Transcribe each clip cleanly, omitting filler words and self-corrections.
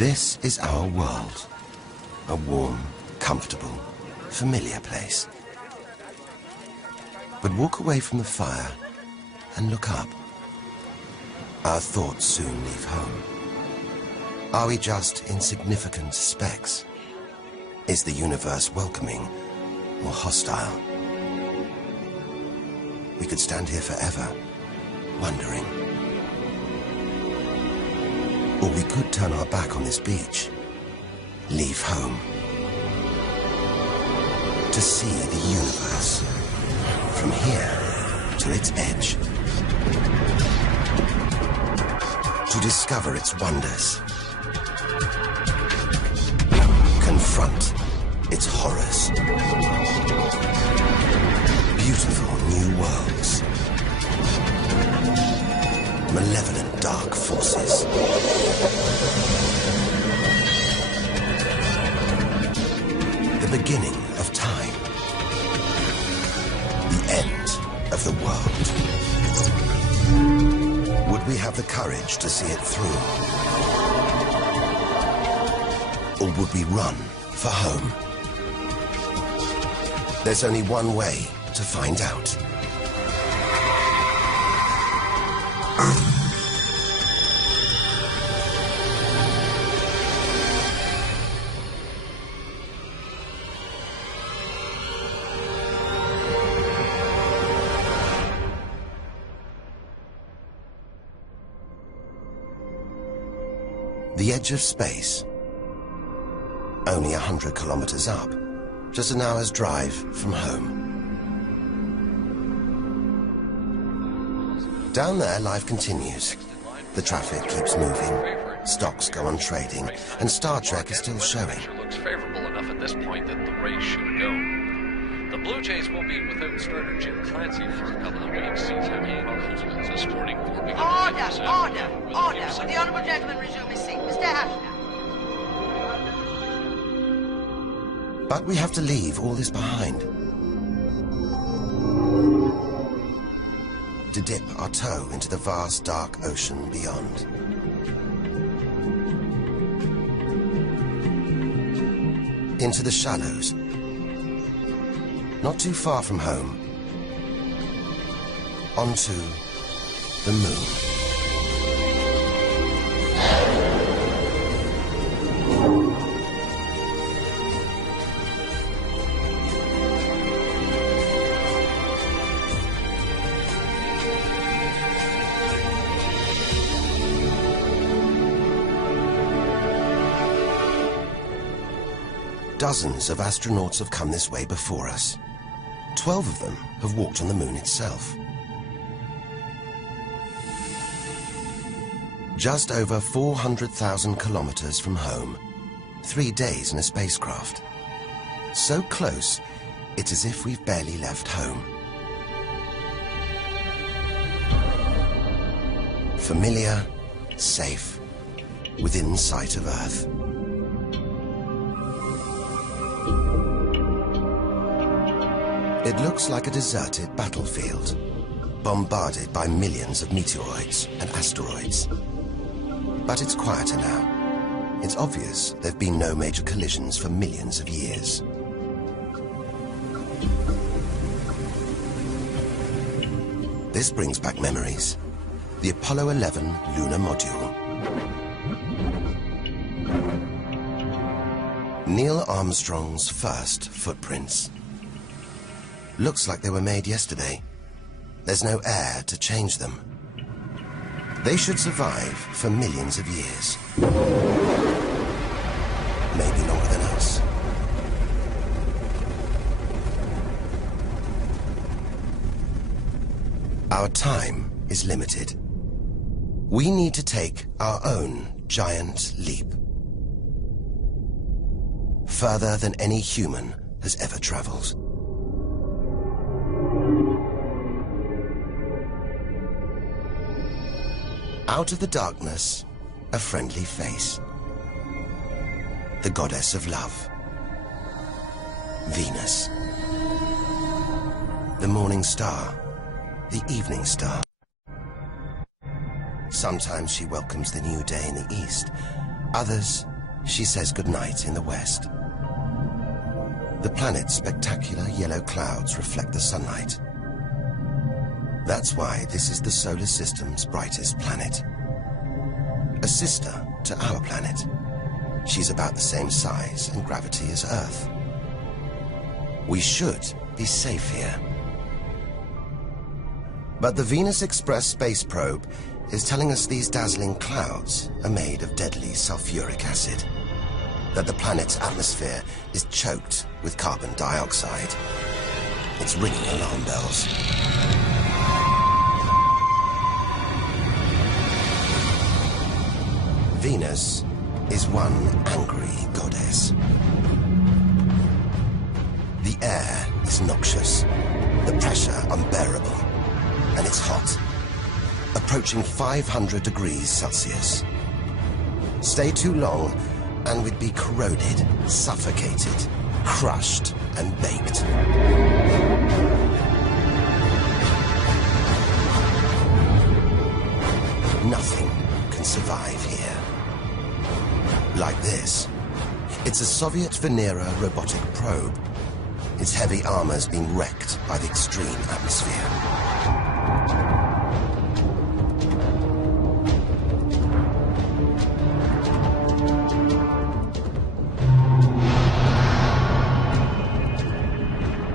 This is our world. A warm, comfortable, familiar place. But walk away from the fire and look up. Our thoughts soon leave home. Are we just insignificant specks? Is the universe welcoming or hostile? We could stand here forever, wondering. Or we could turn our back on this beach, leave home, to see the universe from here to its edge, to discover its wonders, confront its horrors. Beautiful new worlds, malevolent dark forces. The beginning of time. The end of the world. Would we have the courage to see it through? Or would we run for home? There's only one way to find out. The edge of space. Only 100 kilometers up. Just an hour's drive from home. Down there, life continues. The traffic keeps moving, stocks go on trading, and Star Trek is still showing. Looks favorable enough at this point that the race should go. The Blue Jays will be without starter Jim Clancy for a couple of weeks. He's having problems escorting 4 big Order! Will the honourable gentleman resume his seat? Mr. Ashton. But we have to leave all this behind. To dip our toe into the vast, dark ocean beyond. Into the shallows. Not too far from home. Onto the moon. Dozens of astronauts have come this way before us. 12 of them have walked on the moon itself. Just over 400,000 kilometers from home. 3 days in a spacecraft. So close, it's as if we've barely left home. Familiar, safe, within sight of Earth. It looks like a deserted battlefield, bombarded by millions of meteoroids and asteroids. But it's quieter now. It's obvious there have been no major collisions for millions of years. This brings back memories. The Apollo 11 lunar module. Neil Armstrong's first footprints. Looks like they were made yesterday. There's no air to change them. They should survive for millions of years. Maybe longer than us. Our time is limited. We need to take our own giant leap. Further than any human has ever traveled. Out of the darkness, a friendly face. The goddess of love. Venus. The morning star. The evening star. Sometimes she welcomes the new day in the east. Others, she says goodnight in the west. The planet's spectacular yellow clouds reflect the sunlight. That's why this is the solar system's brightest planet. A sister to our planet. She's about the same size and gravity as Earth. We should be safe here. But the Venus Express space probe is telling us these dazzling clouds are made of deadly sulfuric acid, that the planet's atmosphere is choked with carbon dioxide. It's ringing alarm bells. Venus is one angry goddess. The air is noxious, the pressure unbearable, and it's hot, approaching 500 degrees Celsius. Stay too long, and we'd be corroded, suffocated, crushed, and baked. Nothing can survive here. Like this. It's a Soviet Venera robotic probe. Its heavy armor's being wrecked by the extreme atmosphere.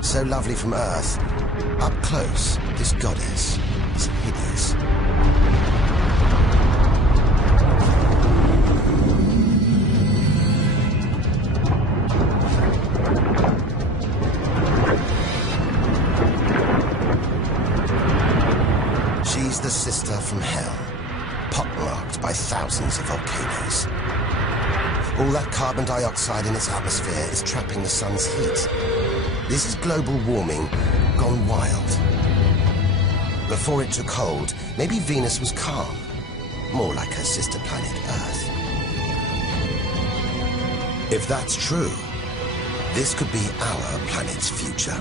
So lovely from Earth. Up close, this goddess is hideous. She's the sister from hell, pockmarked by thousands of volcanoes. All that carbon dioxide in its atmosphere is trapping the sun's heat. This is global warming gone wild. Before it took hold, maybe Venus was calm, more like her sister planet Earth. If that's true, this could be our planet's future.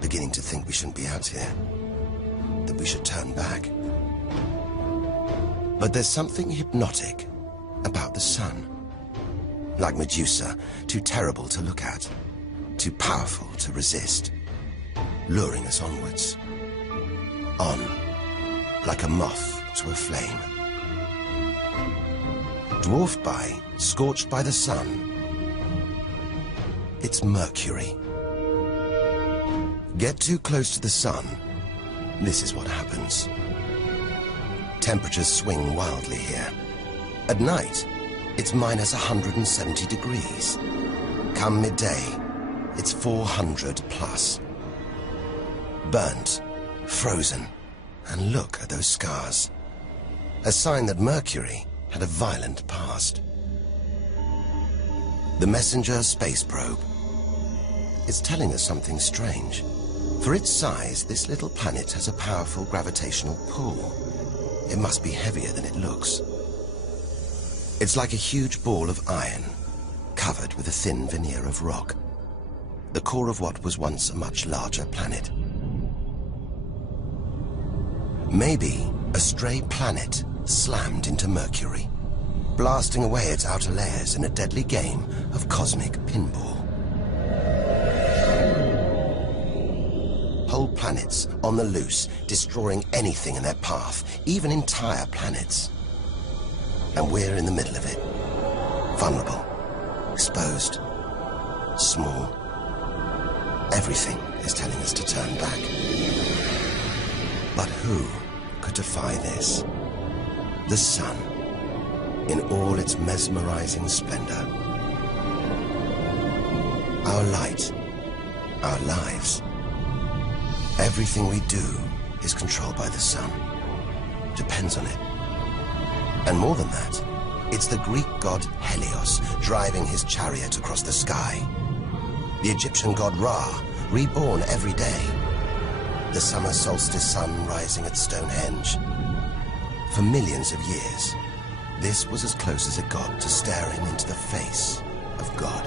Beginning to think we shouldn't be out here, that we should turn back. But there's something hypnotic about the sun. Like Medusa, too terrible to look at, too powerful to resist, luring us onwards. On, like a moth to a flame. Dwarfed by, scorched by the sun, it's Mercury. Get too close to the sun, this is what happens. Temperatures swing wildly here. At night, it's minus 170 degrees. Come midday, it's 400 plus. Burnt, frozen, and look at those scars. A sign that Mercury had a violent past. The Messenger space probe. It's telling us something strange. For its size, this little planet has a powerful gravitational pull. It must be heavier than it looks. It's like a huge ball of iron, covered with a thin veneer of rock. The core of what was once a much larger planet. Maybe a stray planet slammed into Mercury, blasting away its outer layers in a deadly game of cosmic pinball. Whole planets on the loose, destroying anything in their path, even entire planets. And we're in the middle of it. Vulnerable, exposed, small. Everything is telling us to turn back. But who could defy this? The sun, in all its mesmerizing splendor. Our light, our lives. Everything we do is controlled by the sun, depends on it. And more than that, it's the Greek god Helios driving his chariot across the sky. The Egyptian god Ra, reborn every day. The summer solstice sun rising at Stonehenge. For millions of years, this was as close as it got to staring into the face of God.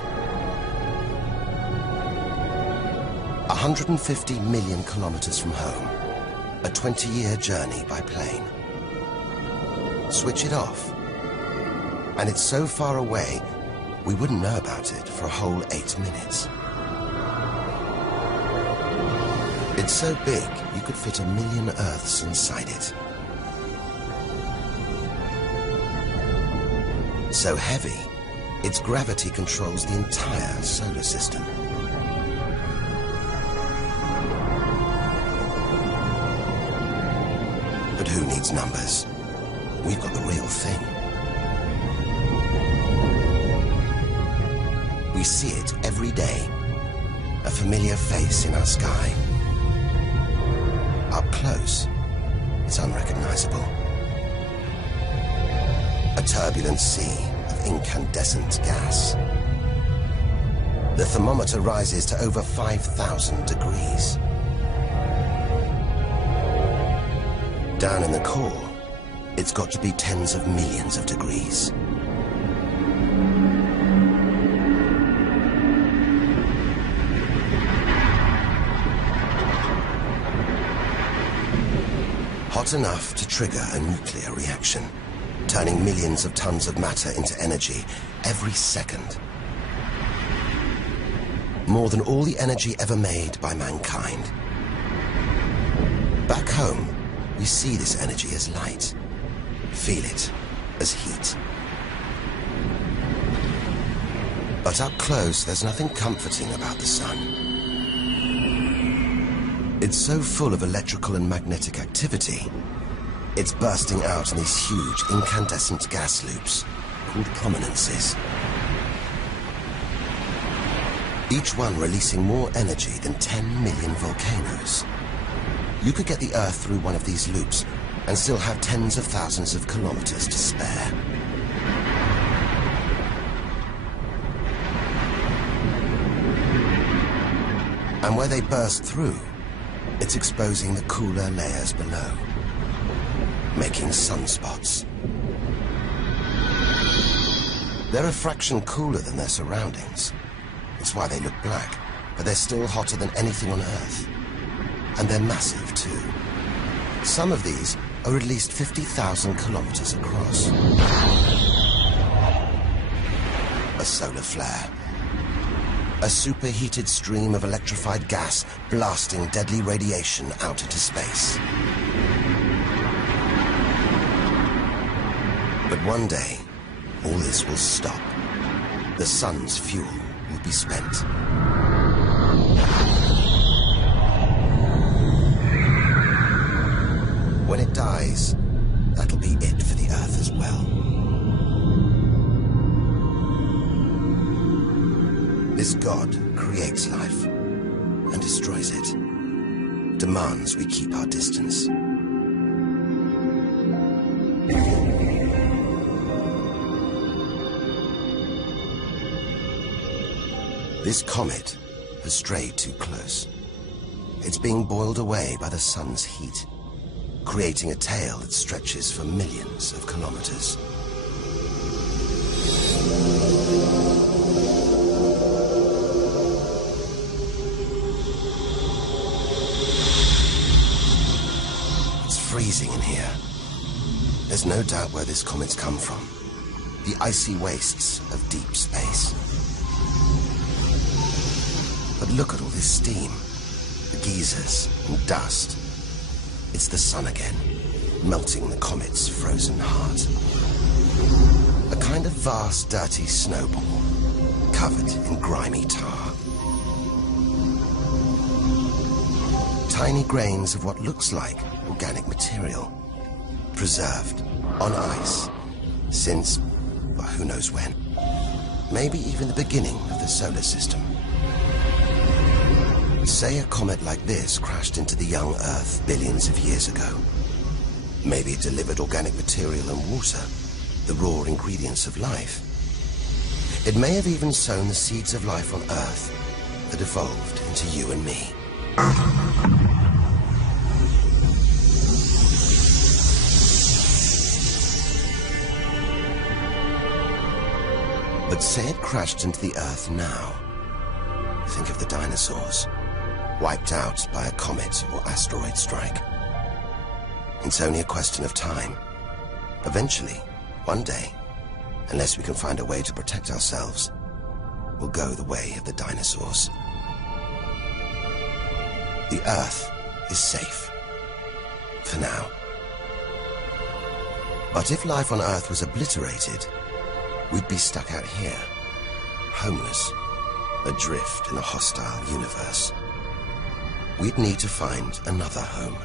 150 million kilometers from home, a 20-year journey by plane. Switch it off, and it's so far away, we wouldn't know about it for a whole 8 minutes. It's so big, you could fit 1 million Earths inside it. So heavy, its gravity controls the entire solar system. But who needs numbers? We've got the real thing. We see it every day, a familiar face in our sky. Up close, it's unrecognizable. A turbulent sea of incandescent gas. The thermometer rises to over 5,000 degrees. Down in the core, it's got to be tens of millions of degrees. Hot enough to trigger a nuclear reaction, turning millions of tons of matter into energy every second. More than all the energy ever made by mankind. Back home, we see this energy as light, feel it as heat. But up close, there's nothing comforting about the sun. It's so full of electrical and magnetic activity, it's bursting out in these huge incandescent gas loops called prominences. Each one releasing more energy than 10 million volcanoes. You could get the Earth through one of these loops and still have tens of thousands of kilometers to spare. And where they burst through, it's exposing the cooler layers below, making sunspots. They're a fraction cooler than their surroundings. It's why they look black, but they're still hotter than anything on Earth. And they're massive, too. Some of these are at least 50,000 kilometers across. A solar flare. A superheated stream of electrified gas blasting deadly radiation out into space. But one day, all this will stop. The sun's fuel will be spent. When it dies, that'll be it for the Earth as well. This God creates life and destroys it, demands we keep our distance. This comet has strayed too close. It's being boiled away by the sun's heat, creating a tail that stretches for millions of kilometers. It's freezing in here. There's no doubt where this comet's come from. The icy wastes of deep space. But look at all this steam, the geysers and dust. It's the sun again, melting the comet's frozen heart. A kind of vast, dirty snowball, covered in grimy tar. Tiny grains of what looks like organic material, preserved on ice since, well, who knows when. Maybe even the beginning of the solar system. Say a comet like this crashed into the young Earth billions of years ago. Maybe it delivered organic material and water, the raw ingredients of life. It may have even sown the seeds of life on Earth that evolved into you and me. But say it crashed into the Earth now. Think of the dinosaurs, wiped out by a comet or asteroid strike. It's only a question of time. Eventually, one day, unless we can find a way to protect ourselves, we'll go the way of the dinosaurs. The Earth is safe. For now. But if life on Earth was obliterated, we'd be stuck out here, homeless, adrift in a hostile universe. We'd need to find another home.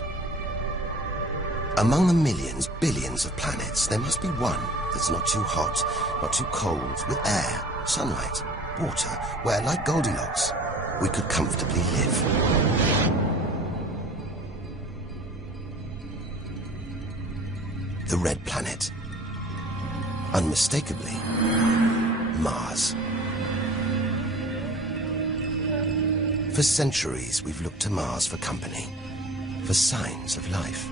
Among the millions, billions of planets, there must be one that's not too hot, not too cold, with air, sunlight, water, where, like Goldilocks, we could comfortably live. The Red Planet. Unmistakably, Mars. For centuries, we've looked to Mars for company, for signs of life.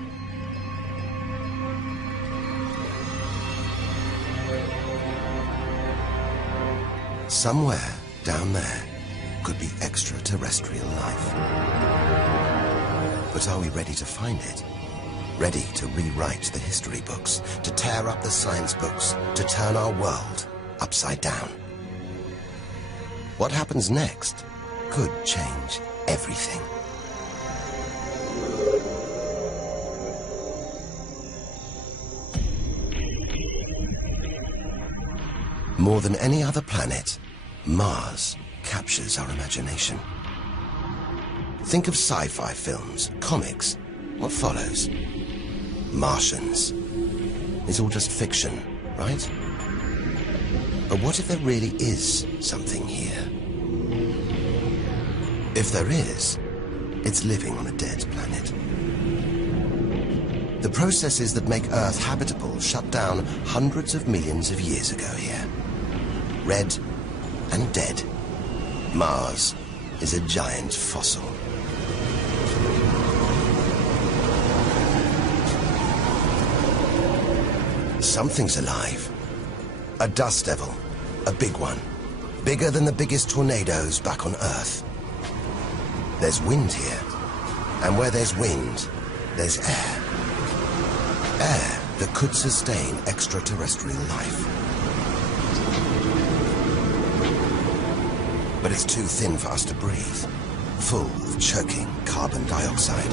Somewhere down there could be extraterrestrial life. But are we ready to find it? Ready to rewrite the history books, to tear up the science books, to turn our world upside down? What happens next could change everything. More than any other planet, Mars captures our imagination. Think of sci-fi films, comics. What follows? Martians. It's all just fiction, right? But what if there really is something here? If there is, it's living on a dead planet. The processes that make Earth habitable shut down hundreds of millions of years ago here. Red and dead. Mars is a giant fossil. Something's alive. A dust devil. A big one. Bigger than the biggest tornadoes back on Earth. There's wind here. And where there's wind, there's air. Air that could sustain extraterrestrial life. But it's too thin for us to breathe. Full of choking carbon dioxide.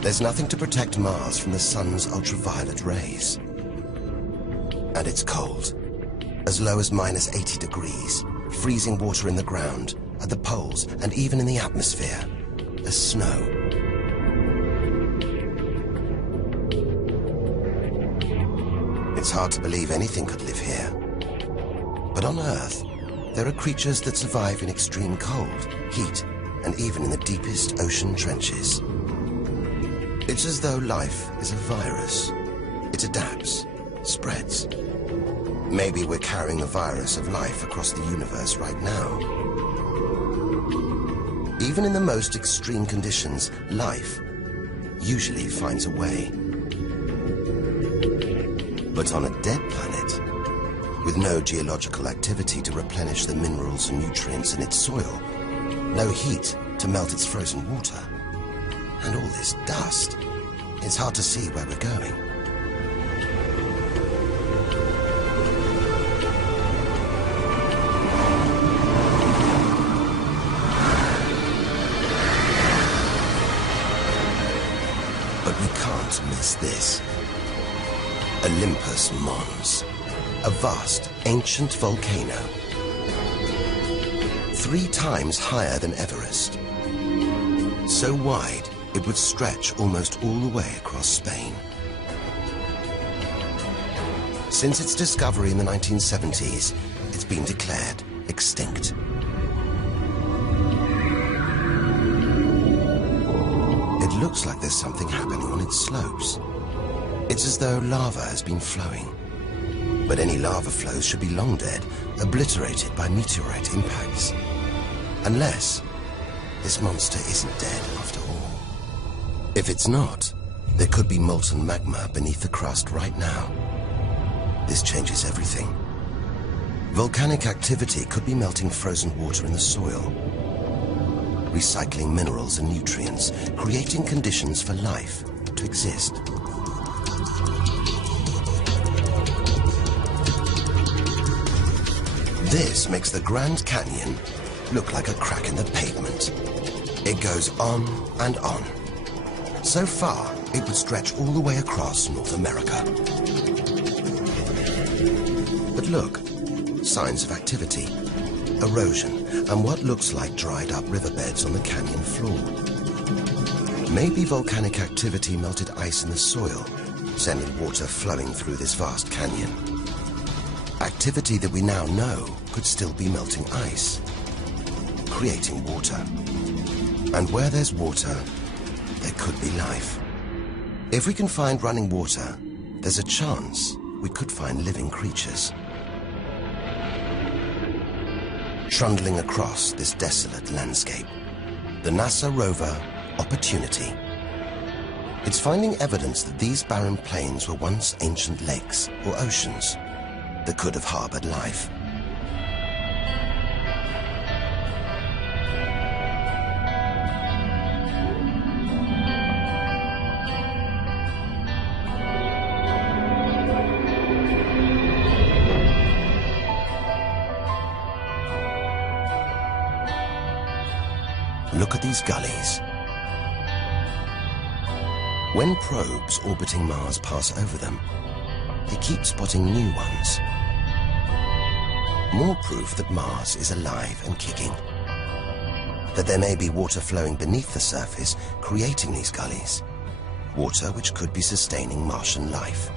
There's nothing to protect Mars from the sun's ultraviolet rays. And it's cold. As low as -80 degrees. Freezing water in the ground, at the poles, and even in the atmosphere. As snow. It's hard to believe anything could live here. But on Earth, there are creatures that survive in extreme cold, heat, and even in the deepest ocean trenches. It's as though life is a virus. It adapts, spreads. Maybe we're carrying the virus of life across the universe right now. Even in the most extreme conditions, life usually finds a way. But on a dead planet, with no geological activity to replenish the minerals and nutrients in its soil, no heat to melt its frozen water, and all this dust, it's hard to see where we're going. But we can't miss this. Olympus Mons. A vast, ancient volcano. 3 times higher than Everest. So wide, it would stretch almost all the way across Spain. Since its discovery in the 1970s, it's been declared extinct. It looks like there's something happening on its slopes. It's as though lava has been flowing. But any lava flows should be long dead, obliterated by meteorite impacts. Unless this monster isn't dead after all. If it's not, there could be molten magma beneath the crust right now. This changes everything. Volcanic activity could be melting frozen water in the soil. recycling minerals and nutrients, creating conditions for life to exist. This makes the Grand Canyon look like a crack in the pavement. It goes on and on. So far, it would stretch all the way across North America. But look, signs of activity, erosion, and what looks like dried up riverbeds on the canyon floor. Maybe volcanic activity melted ice in the soil, sending water flowing through this vast canyon. Activity that we now know could still be melting ice, creating water. And where there's water, there could be life. If we can find running water, there's a chance we could find living creatures. Trundling across this desolate landscape, the NASA rover Opportunity. It's finding evidence that these barren plains were once ancient lakes or oceans that could have harbored life. Look at these gullies. When probes orbiting Mars pass over them, they keep spotting new ones. More proof that Mars is alive and kicking. That there may be water flowing beneath the surface, creating these gullies. Water which could be sustaining Martian life.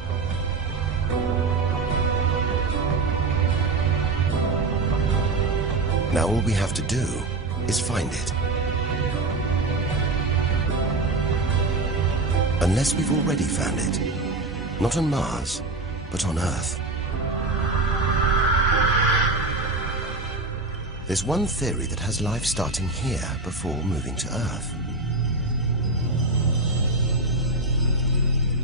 Now all we have to do is find it. Unless we've already found it. Not on Mars, but on Earth. There's one theory that has life starting here before moving to Earth.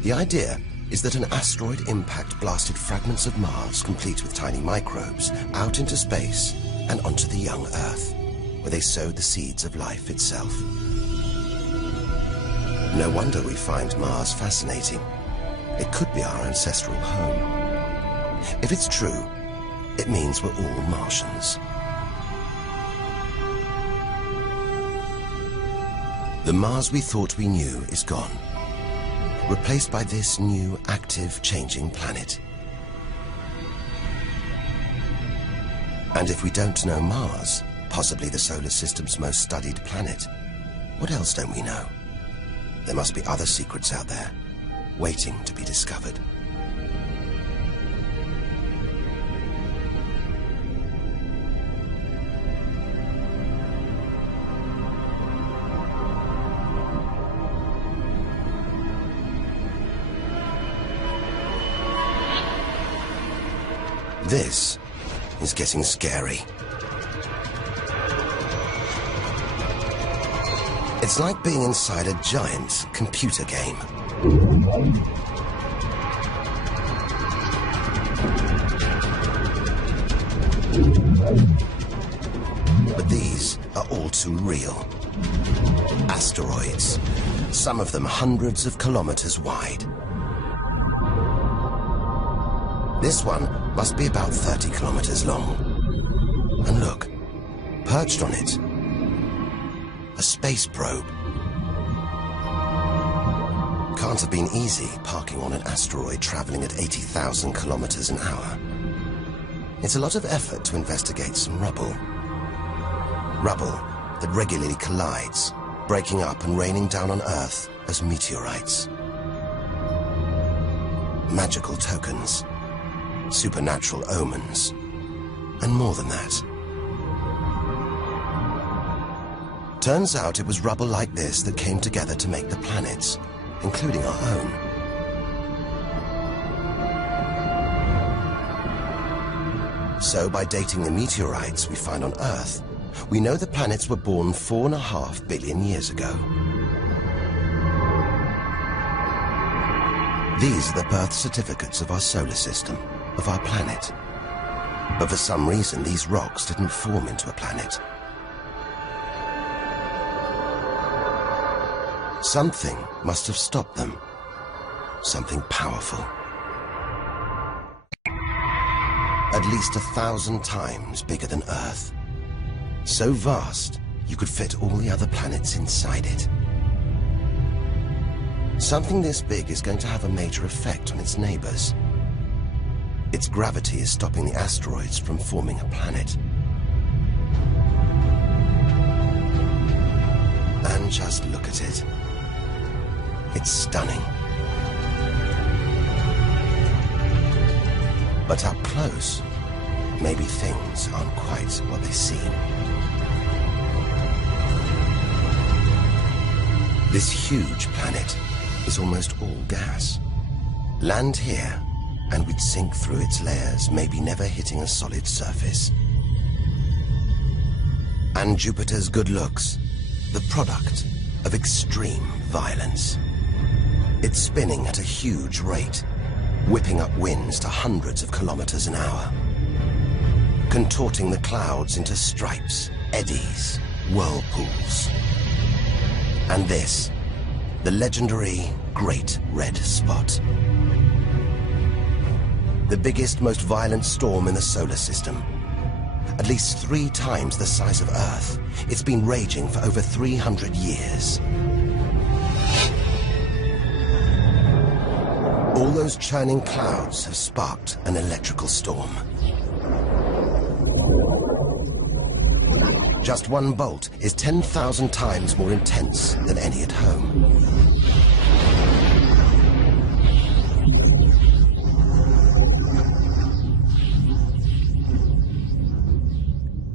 The idea is that an asteroid impact blasted fragments of Mars, complete with tiny microbes, out into space and onto the young Earth, where they sowed the seeds of life itself. No wonder we find Mars fascinating. It could be our ancestral home. If it's true, it means we're all Martians. The Mars we thought we knew is gone, replaced by this new, active, changing planet. And if we don't know Mars, possibly the solar system's most studied planet, what else don't we know? There must be other secrets out there, waiting to be discovered. This is getting scary. It's like being inside a giant computer game. But these are all too real. Asteroids, some of them hundreds of kilometers wide. This one must be about 30 kilometers long. And look, perched on it, a space probe. Can't have been easy parking on an asteroid traveling at 80,000 kilometers an hour. It's a lot of effort to investigate some rubble. Rubble that regularly collides, breaking up and raining down on Earth as meteorites. Magical tokens, supernatural omens, and more than that. Turns out it was rubble like this that came together to make the planets, including our own. So by dating the meteorites we find on Earth, we know the planets were born 4.5 billion years ago. These are the birth certificates of our solar system, of our planet. But for some reason, these rocks didn't form into a planet. Something must have stopped them. Something powerful. At least 1,000 times bigger than Earth. So vast, you could fit all the other planets inside it. Something this big is going to have a major effect on its neighbors. Its gravity is stopping the asteroids from forming a planet. And just look at it. It's stunning. But up close, maybe things aren't quite what they seem. This huge planet is almost all gas. Land here, and we'd sink through its layers, maybe never hitting a solid surface. And Jupiter's good looks, the product of extreme violence. It's spinning at a huge rate, whipping up winds to hundreds of kilometers an hour, contorting the clouds into stripes, eddies, whirlpools. And this, the legendary Great Red Spot. The biggest, most violent storm in the solar system. At least 3 times the size of Earth. It's been raging for over 300 years. All those churning clouds have sparked an electrical storm. Just one bolt is 10,000 times more intense than any at home.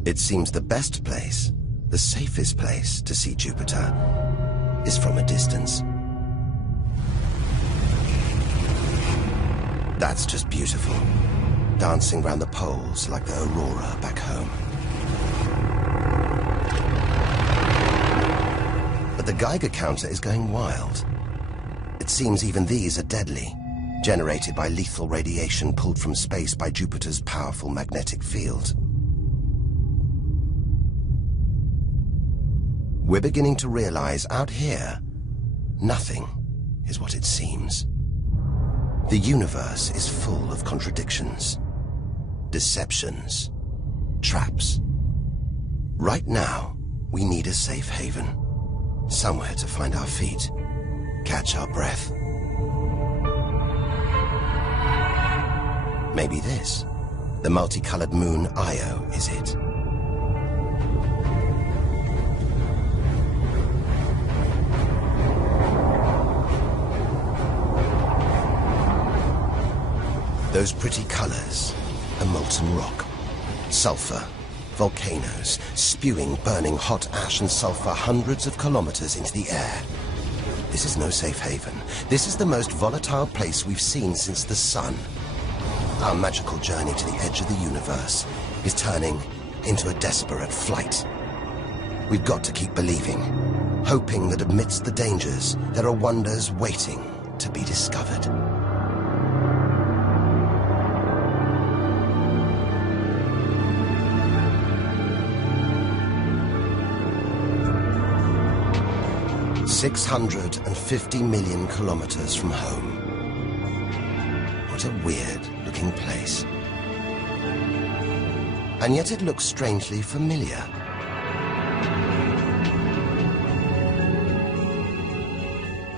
It seems the best place, the safest place to see Jupiter, is from a distance. That's just beautiful, dancing round the poles like the aurora back home. But the Geiger counter is going wild. It seems even these are deadly, generated by lethal radiation pulled from space by Jupiter's powerful magnetic field. We're beginning to realize out here, nothing is what it seems. The universe is full of contradictions, deceptions, traps. Right now, we need a safe haven, somewhere to find our feet, catch our breath. Maybe this, the multicolored moon Io, is it? Those pretty colors, a molten rock, sulfur, volcanoes, spewing burning hot ash and sulfur hundreds of kilometers into the air. This is no safe haven. This is the most volatile place we've seen since the sun. Our magical journey to the edge of the universe is turning into a desperate flight. We've got to keep believing, hoping that amidst the dangers, there are wonders waiting to be discovered. $650 million kilometers from home. What a weird-looking place. And yet it looks strangely familiar.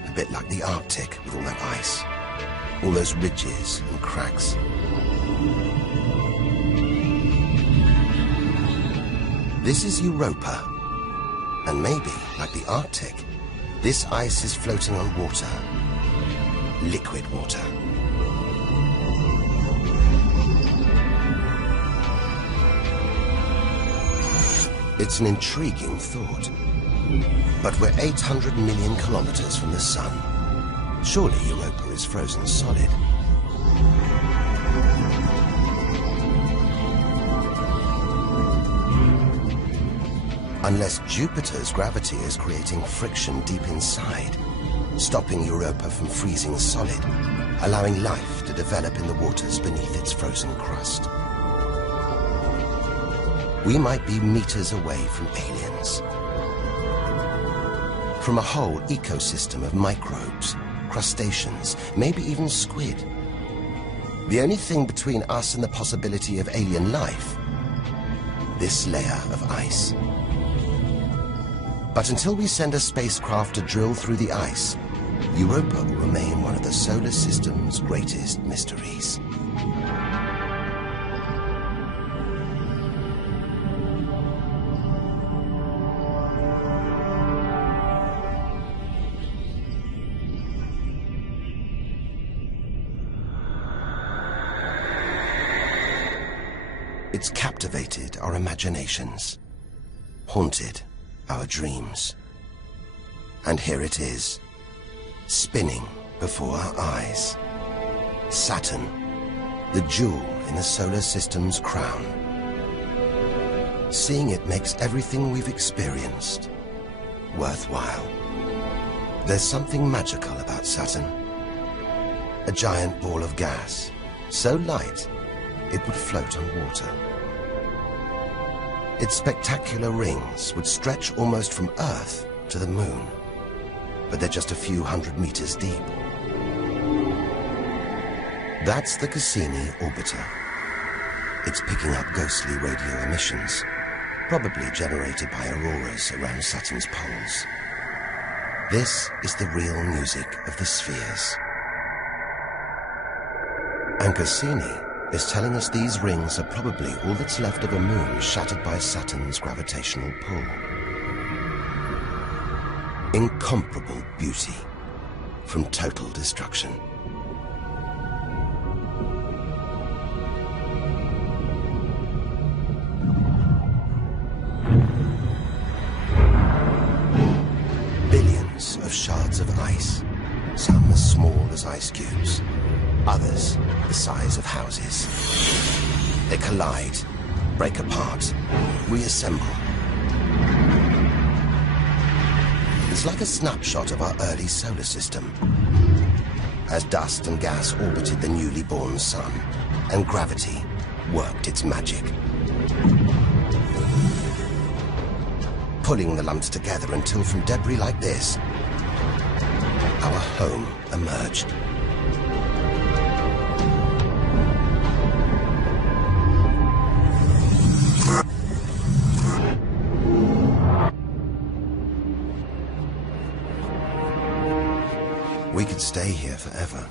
A bit like the Arctic with all that ice, all those ridges and cracks. This is Europa, and maybe, like the Arctic, this ice is floating on water, liquid water. It's an intriguing thought. But we're 800 million kilometers from the sun. Surely Europa is frozen solid. Unless Jupiter's gravity is creating friction deep inside, stopping Europa from freezing solid, allowing life to develop in the waters beneath its frozen crust. We might be meters away from aliens. from a whole ecosystem of microbes, crustaceans, maybe even squid. The only thing between us and the possibility of alien life, this layer of ice. But until we send a spacecraft to drill through the ice, Europa will remain one of the solar system's greatest mysteries. It's captivated our imaginations, haunted our dreams. And here it is, spinning before our eyes. Saturn, the jewel in the solar system's crown. Seeing it makes everything we've experienced worthwhile. There's something magical about Saturn. A giant ball of gas, so light it would float on water. Its spectacular rings would stretch almost from Earth to the Moon, but they're just a few hundred meters deep. That's the Cassini orbiter. It's picking up ghostly radio emissions, probably generated by auroras around Saturn's poles. This is the real music of the spheres. And Cassini is telling us these rings are probably all that's left of a moon shattered by Saturn's gravitational pull. Incomparable beauty from total destruction. Billions of shards of ice, some as small as ice cubes, others the size of houses. They collide, break apart, reassemble. It's like a snapshot of our early solar system, as dust and gas orbited the newly born sun, and gravity worked its magic, pulling the lumps together until from debris like this, our home emerged. We could stay here forever,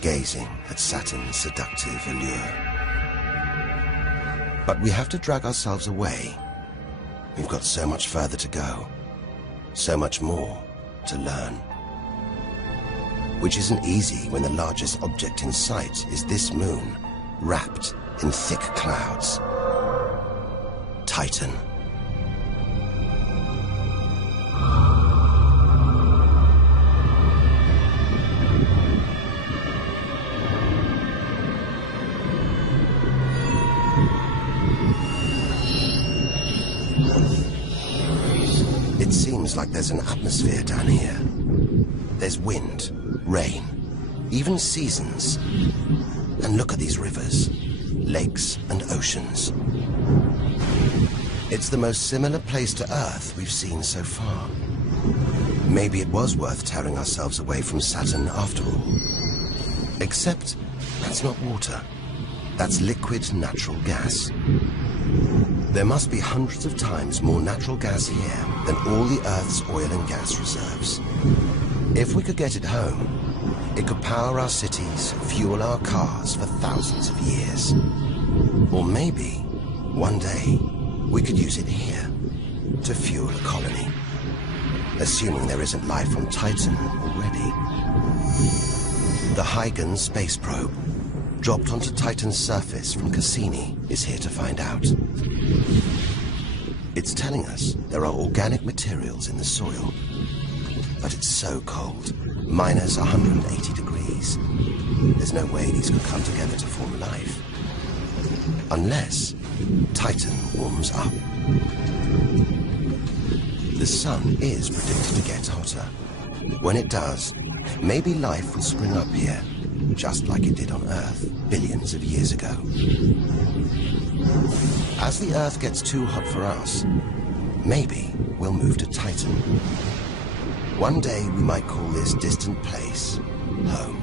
gazing at Saturn's seductive allure. But we have to drag ourselves away. We've got so much further to go, so much more to learn. Which isn't easy when the largest object in sight is this moon, wrapped in thick clouds. Titan. It seems like there's an atmosphere down here. There's wind, rain, even seasons. And look at these rivers, lakes and oceans. It's the most similar place to Earth we've seen so far. Maybe it was worth tearing ourselves away from Saturn after all. Except that's not water. That's liquid natural gas. There must be hundreds of times more natural gas here than all the Earth's oil and gas reserves. If we could get it home, it could power our cities, fuel our cars for thousands of years. Or maybe, one day, we could use it here to fuel a colony. Assuming there isn't life on Titan already. The Huygens space probe, dropped onto Titan's surface from Cassini, is here to find out. It's telling us there are organic materials in the soil, but it's so cold, minus 180 degrees. There's no way these could come together to form life. Unless Titan warms up. The sun is predicted to get hotter. When it does, maybe life will spring up here, just like it did on Earth billions of years ago. As the Earth gets too hot for us, maybe we'll move to Titan. One day we might call this distant place home.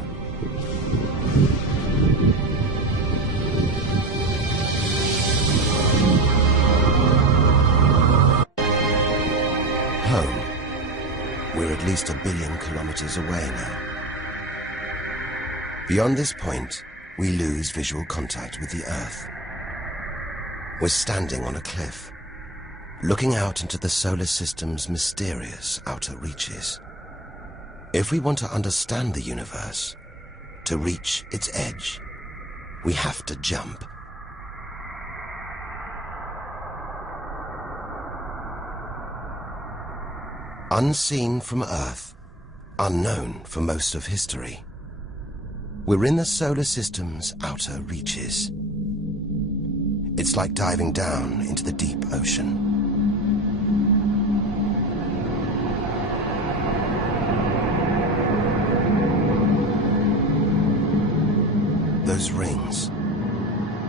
Home. We're at least 1 billion kilometers away now. Beyond this point, we lose visual contact with the Earth. We're standing on a cliff, looking out into the solar system's mysterious outer reaches. If we want to understand the universe, to reach its edge, we have to jump. Unseen from Earth, unknown for most of history, we're in the solar system's outer reaches. It's like diving down into the deep ocean. Those rings.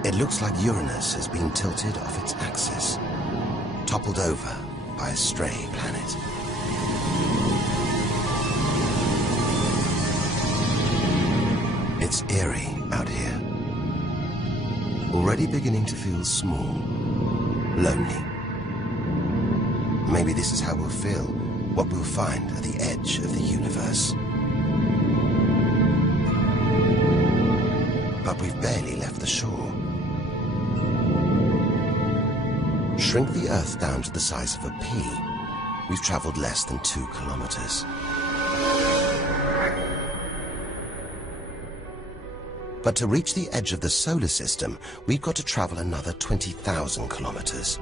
It looks like Uranus has been tilted off its axis, toppled over by a stray planet. It's eerie out here. Already beginning to feel small, lonely. Maybe this is how we'll feel, what we'll find at the edge of the universe. But we've barely left the shore. Shrink the Earth down to the size of a pea. We've traveled less than 2 kilometers. But to reach the edge of the solar system, we've got to travel another 20,000 kilometers.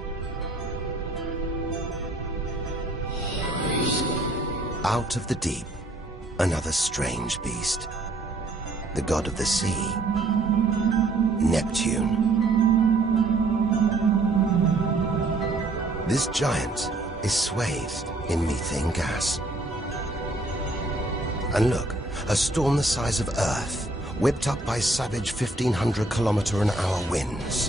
Out of the deep, another strange beast. The god of the sea, Neptune. This giant is swathed in methane gas. And look, a storm the size of Earth, whipped up by savage 1,500 km/h winds.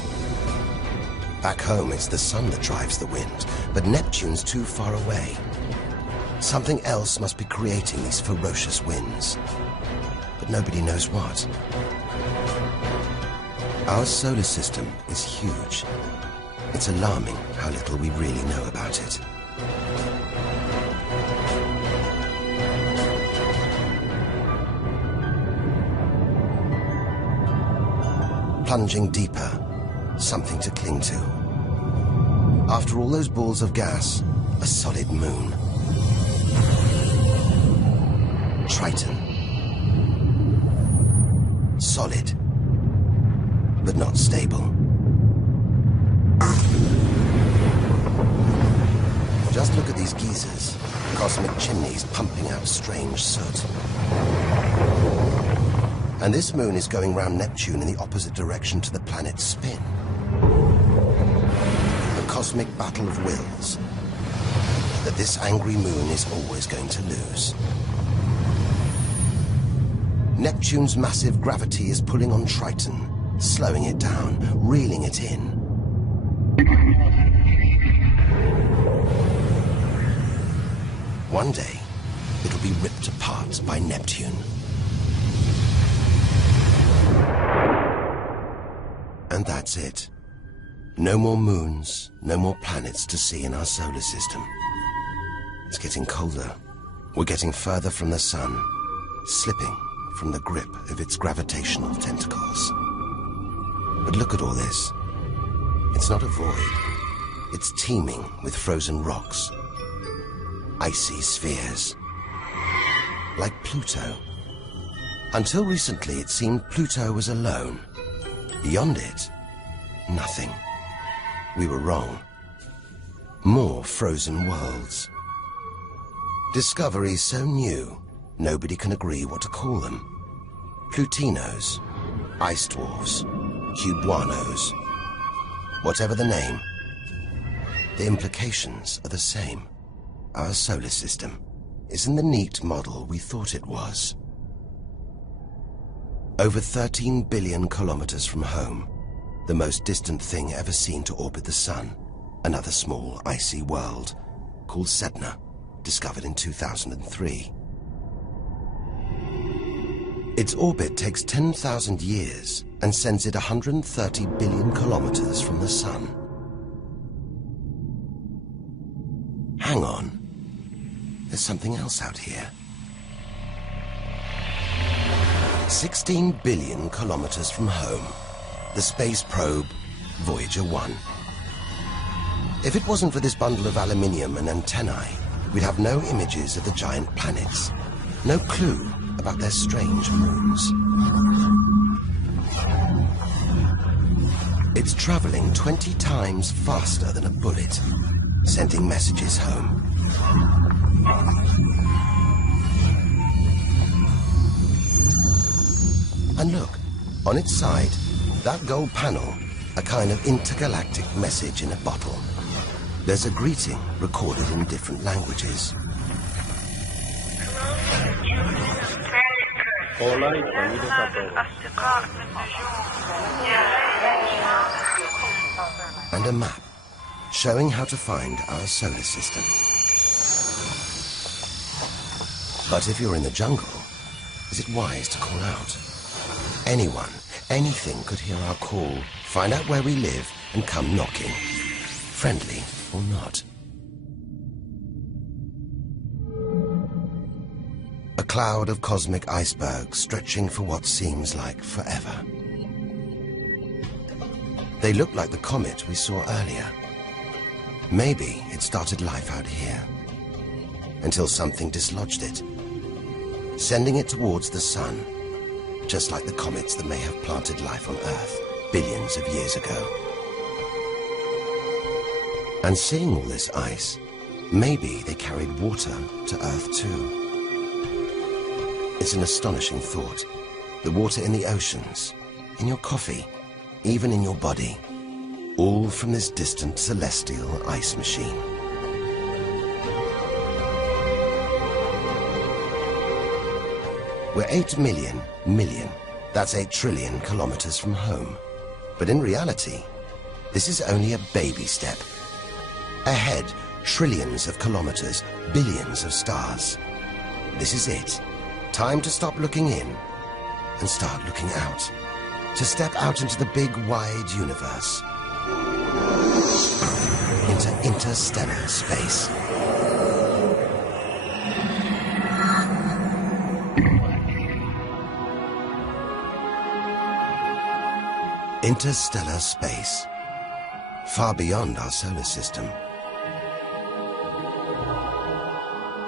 Back home, it's the sun that drives the wind, but Neptune's too far away. Something else must be creating these ferocious winds, but nobody knows what. Our solar system is huge. It's alarming how little we really know about it. Plunging deeper, something to cling to. After all those balls of gas, a solid moon. Triton. Solid, but not stable. Just look at these geysers, cosmic chimneys pumping out strange soot. And this moon is going round Neptune in the opposite direction to the planet's spin. A cosmic battle of wills that this angry moon is always going to lose. Neptune's massive gravity is pulling on Triton, slowing it down, reeling it in. One day, it'll be ripped apart by Neptune. And that's it. No more moons, no more planets to see in our solar system. It's getting colder. We're getting further from the sun, slipping from the grip of its gravitational tentacles. But look at all this. It's not a void. It's teeming with frozen rocks, icy spheres, like Pluto. Until recently, it seemed Pluto was alone. Beyond it, nothing. We were wrong. More frozen worlds. Discoveries so new, nobody can agree what to call them. Plutinos, ice dwarfs, cubanos. Whatever the name, the implications are the same. Our solar system isn't the neat model we thought it was. Over 13 billion kilometers from home, the most distant thing ever seen to orbit the sun, another small icy world called Sedna. discovered in 2003. Its orbit takes 10,000 years and sends it 130 billion kilometers from the Sun. Hang on. There's something else out here. 16 billion kilometers from home, the space probe Voyager 1. If it wasn't for this bundle of aluminium and antennae, we'd have no images of the giant planets, no clue about their strange moons. It's traveling 20 times faster than a bullet, sending messages home. And look, on its side, that gold panel, a kind of intergalactic message in a bottle. There's a greeting recorded in different languages. And a map showing how to find our solar system. But if you're in the jungle, is it wise to call out? Anyone, anything could hear our call, find out where we live, and come knocking. Friendly or not. A cloud of cosmic icebergs stretching for what seems like forever. They look like the comet we saw earlier. Maybe it started life out here, until something dislodged it, sending it towards the sun, just like the comets that may have planted life on Earth billions of years ago. And seeing all this ice, maybe they carried water to Earth too. It's an astonishing thought. The water in the oceans, in your coffee, even in your body, all from this distant celestial ice machine. We're 8 million, that's 8 trillion kilometers from home. But in reality, this is only a baby step. Ahead, trillions of kilometers, billions of stars. This is it. Time to stop looking in and start looking out. To step out into the big, wide universe. Into interstellar space. Interstellar space. Far beyond our solar system.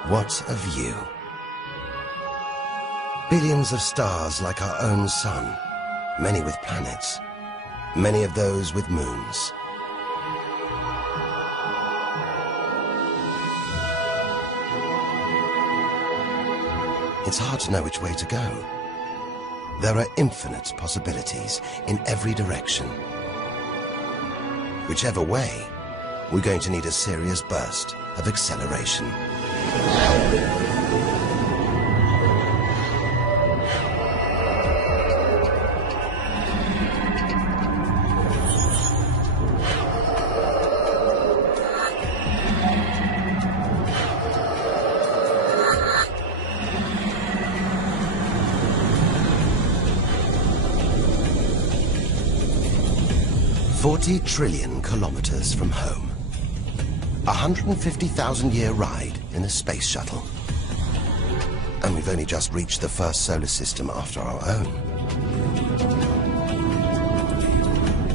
What a view. Billions of stars like our own sun, many with planets, many of those with moons. It's hard to know which way to go. There are infinite possibilities in every direction. Whichever way, we're going to need a serious burst of acceleration. $40 trillion kilometers from home. 150,000-year ride in a space shuttle. And we've only just reached the first solar system after our own.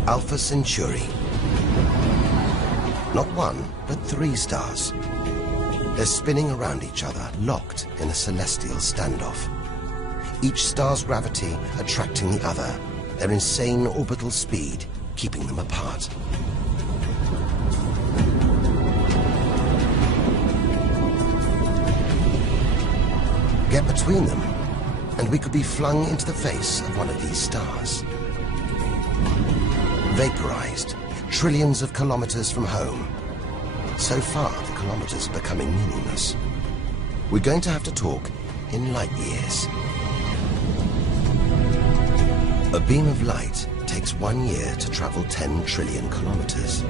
Alpha Centauri. Not one, but 3 stars. They're spinning around each other, locked in a celestial standoff. Each star's gravity attracting the other, their insane orbital speed keeping them apart. Get between them, and we could be flung into the face of one of these stars. Vaporized, trillions of kilometers from home. So far, the kilometers are becoming meaningless. We're going to have to talk in light years. A beam of light takes 1 year to travel 10 trillion kilometers.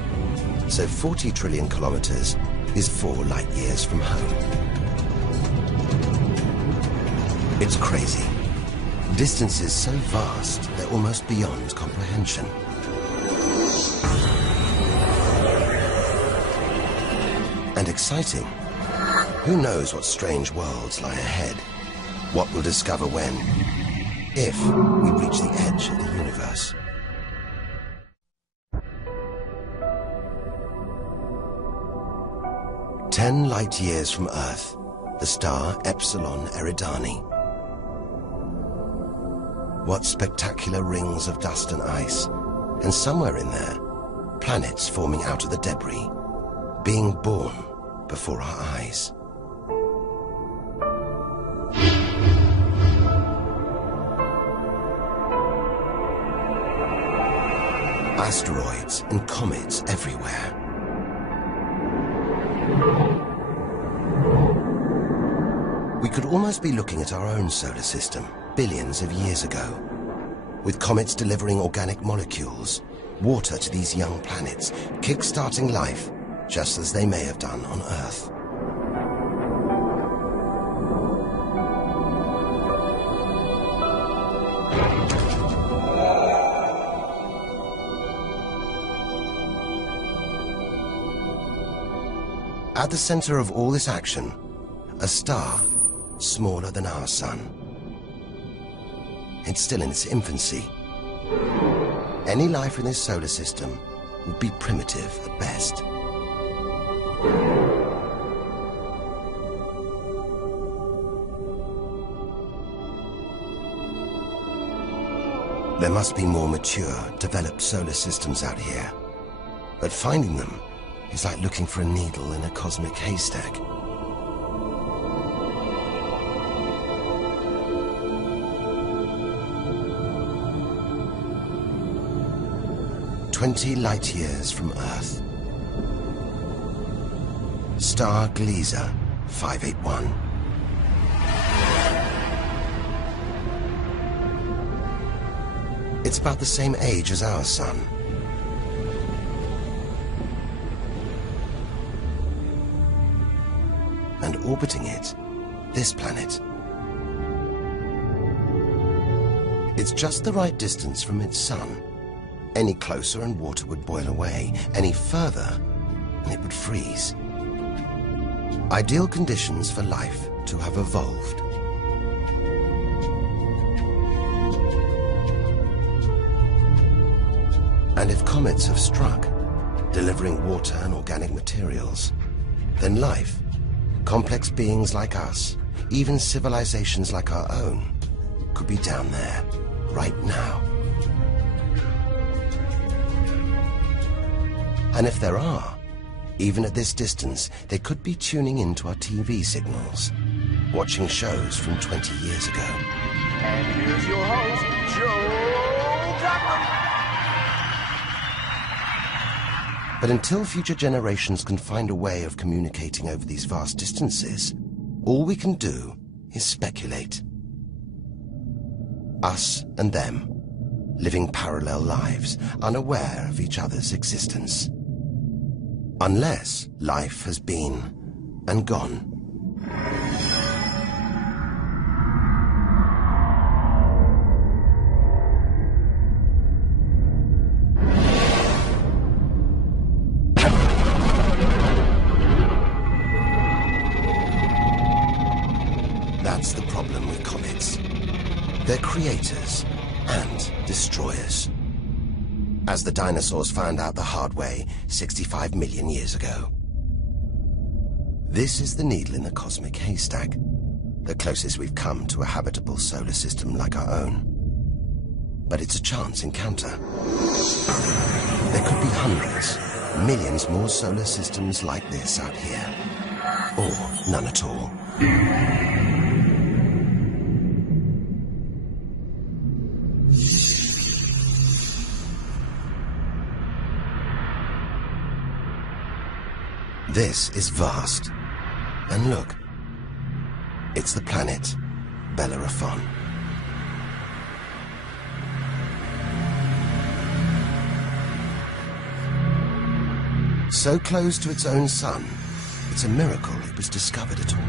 So 40 trillion kilometers is 4 light years from home. It's crazy. Distances so vast, they're almost beyond comprehension. And exciting. Who knows what strange worlds lie ahead? What we'll discover when, if we reach the edge of the universe. "10 light years from Earth, the star Epsilon Eridani. What spectacular rings of dust and ice, and somewhere in there, planets forming out of the debris, being born before our eyes. Asteroids and comets everywhere. We could almost be looking at our own solar system, billions of years ago, with comets delivering organic molecules, water to these young planets, kick-starting life, just as they may have done on Earth. At the center of all this action, a star smaller than our sun. It's still in its infancy. Any life in this solar system would be primitive at best. There must be more mature, developed solar systems out here, but finding them is like looking for a needle in a cosmic haystack. "20 light years from Earth. Star Gliese 581. It's about the same age as our sun. And orbiting it, this planet. It's just the right distance from its sun. Any closer and water would boil away. Any further and it would freeze. Ideal conditions for life to have evolved. And if comets have struck, delivering water and organic materials, then life, complex beings like us, even civilizations like our own, could be down there, right now. And if there are, even at this distance, they could be tuning into our TV signals, watching shows from 20 years ago. And here's your host, Joe Cochran. But until future generations can find a way of communicating over these vast distances, all we can do is speculate. Us and them, living parallel lives, unaware of each other's existence. Unless life has been and gone. That's the problem with comets. They're creators and destroyers. As the dinosaurs found out the hard way 65 million years ago. This is the needle in the cosmic haystack, the closest we've come to a habitable solar system like our own. But it's a chance encounter. There could be hundreds, millions more solar systems like this out here. Or none at all. This is vast. And look, it's the planet Bellerophon. So close to its own sun, It's a miracle it was discovered at all.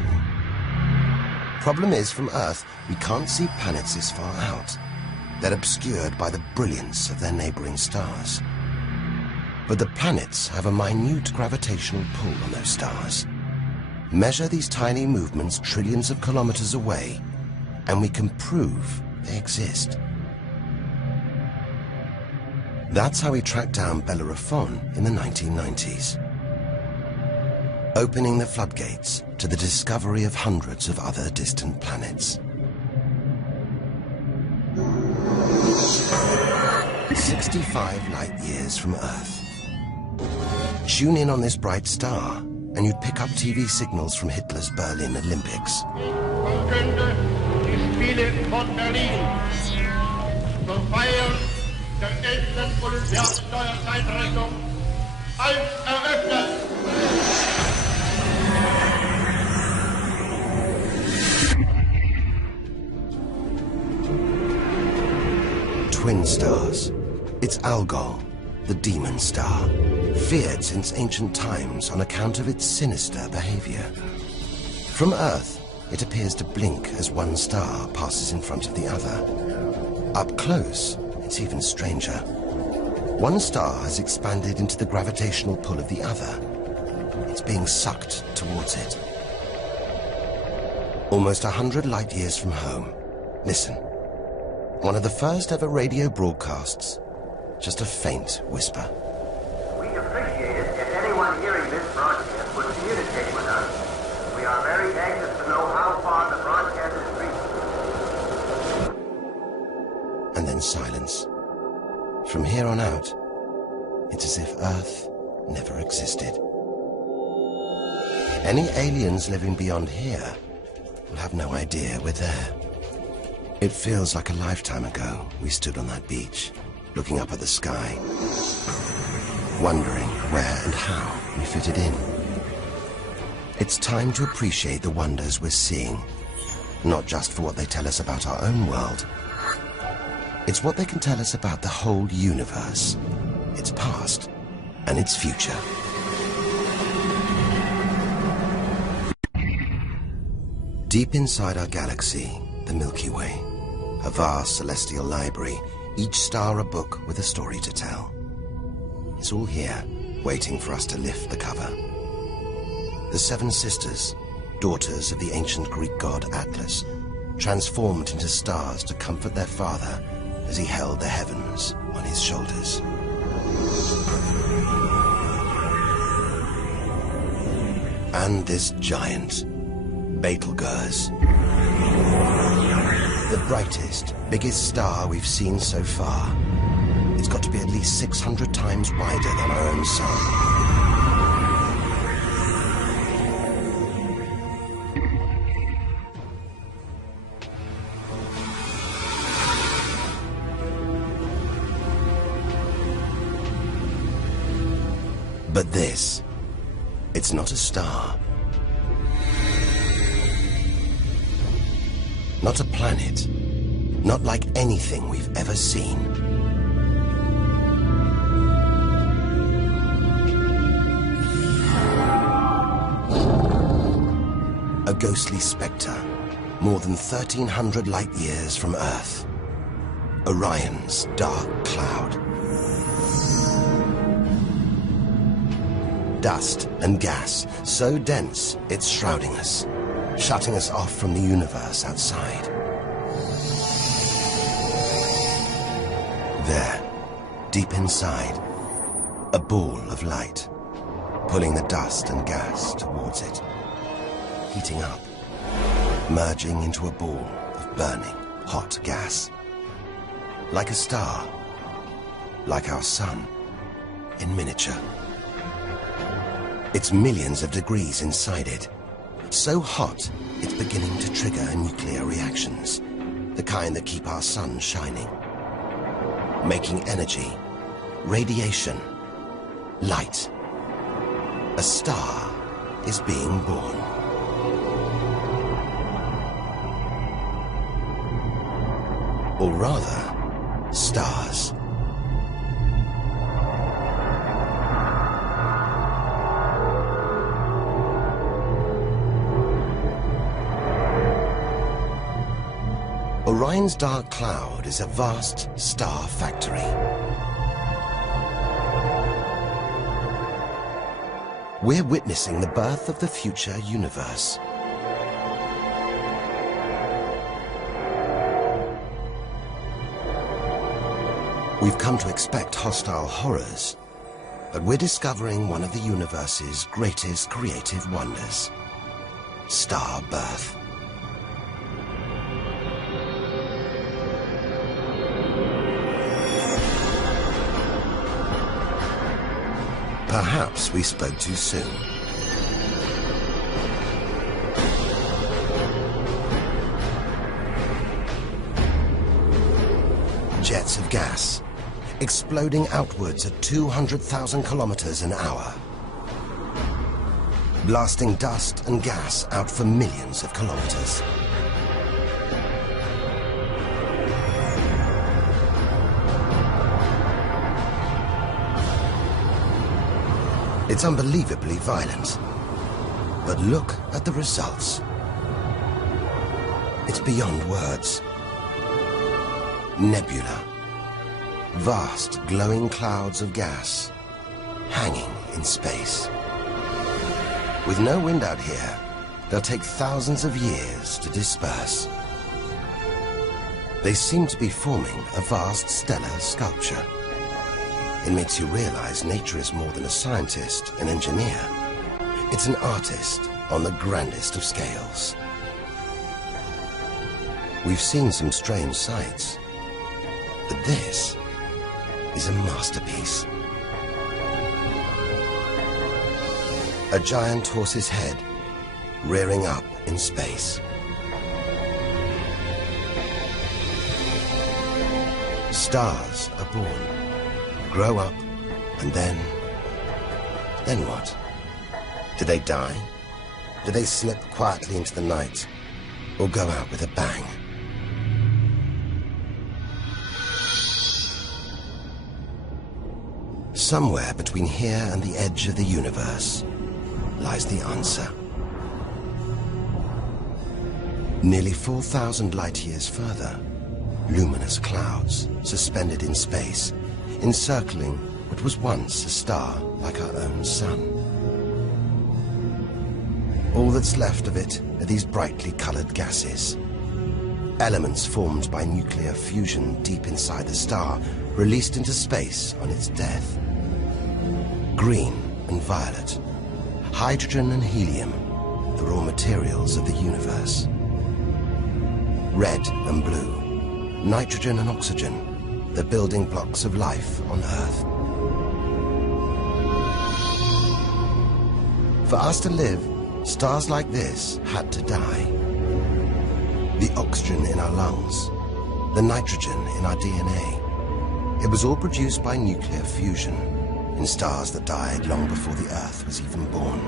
Problem is, from Earth, we can't see planets this far out. They're obscured by the brilliance of their neighboring stars. But the planets have a minute gravitational pull on those stars. Measure these tiny movements trillions of kilometers away, and we can prove they exist. That's how we tracked down Bellerophon in the 1990s, opening the floodgates to the discovery of hundreds of other distant planets. 65 light years from Earth. Tune in on this bright star, and you'd pick up TV signals from Hitler's Berlin Olympics. Die Spiele von Berlin zur Feier der 11. Olympiasteuerzeitrechnung als eröffnet. Twin stars. It's Algol, the demon star, feared since ancient times on account of its sinister behavior. From Earth, it appears to blink as one star passes in front of the other. Up close, it's even stranger. One star has expanded into the gravitational pull of the other. It's being sucked towards it. Almost 100 light years from home. Listen. One of the first ever radio broadcasts. Just a faint whisper. We'd appreciate it if anyone hearing this broadcast would communicate with us. We are very anxious to know how far the broadcast is reaching. And then silence. From here on out, it's as if Earth never existed. Any aliens living beyond here will have no idea we're there. It feels like a lifetime ago we stood on that beach, looking up at the sky, wondering where and how we fitted in. It's time to appreciate the wonders we're seeing, not just for what they tell us about our own world. It's what they can tell us about the whole universe, its past and its future. Deep inside our galaxy, the Milky Way, a vast celestial library, each star a book with a story to tell. It's all here, waiting for us to lift the cover. The Seven Sisters, daughters of the ancient Greek god Atlas, transformed into stars to comfort their father as he held the heavens on his shoulders. And this giant, Betelgeuse, the brightest, biggest star we've seen so far. It's got to be at least 600 times wider than our own sun. But this, it's not a star. Not a planet. Not like anything we've ever seen. A ghostly spectre, more than 1,300 light years from Earth. Orion's dark cloud. Dust and gas, so dense it's shrouding us, shutting us off from the universe outside. There, deep inside, a ball of light, pulling the dust and gas towards it, heating up, merging into a ball of burning, hot gas. Like a star, like our sun, in miniature. It's millions of degrees inside it. So hot, it's beginning to trigger nuclear reactions, the kind that keep our sun shining. Making energy, radiation, light. A star is being born. Or rather, stars. Orion's dark cloud is a vast star factory. We're witnessing the birth of the future universe. We've come to expect hostile horrors, but we're discovering one of the universe's greatest creative wonders: star birth. Perhaps we spoke too soon. Jets of gas, exploding outwards at 200,000 kilometers an hour, blasting dust and gas out for millions of kilometers. It's unbelievably violent, but look at the results. It's beyond words. Nebula. Vast glowing clouds of gas hanging in space. With no wind out here, they'll take thousands of years to disperse. They seem to be forming a vast stellar sculpture. It makes you realize nature is more than a scientist, an engineer. It's an artist on the grandest of scales. We've seen some strange sights, but this is a masterpiece. A giant horse's head rearing up in space. Stars are born, grow up, and then what? Do they die? Do they slip quietly into the night, or go out with a bang? Somewhere between here and the edge of the universe lies the answer. Nearly 4,000 light-years further, luminous clouds suspended in space, encircling what was once a star like our own sun. All that's left of it are these brightly colored gases. Elements formed by nuclear fusion deep inside the star, released into space on its death. Green and violet, hydrogen and helium, the raw materials of the universe. Red and blue, nitrogen and oxygen, the building blocks of life on Earth. For us to live, stars like this had to die. The oxygen in our lungs, the nitrogen in our DNA, it was all produced by nuclear fusion in stars that died long before the Earth was even born.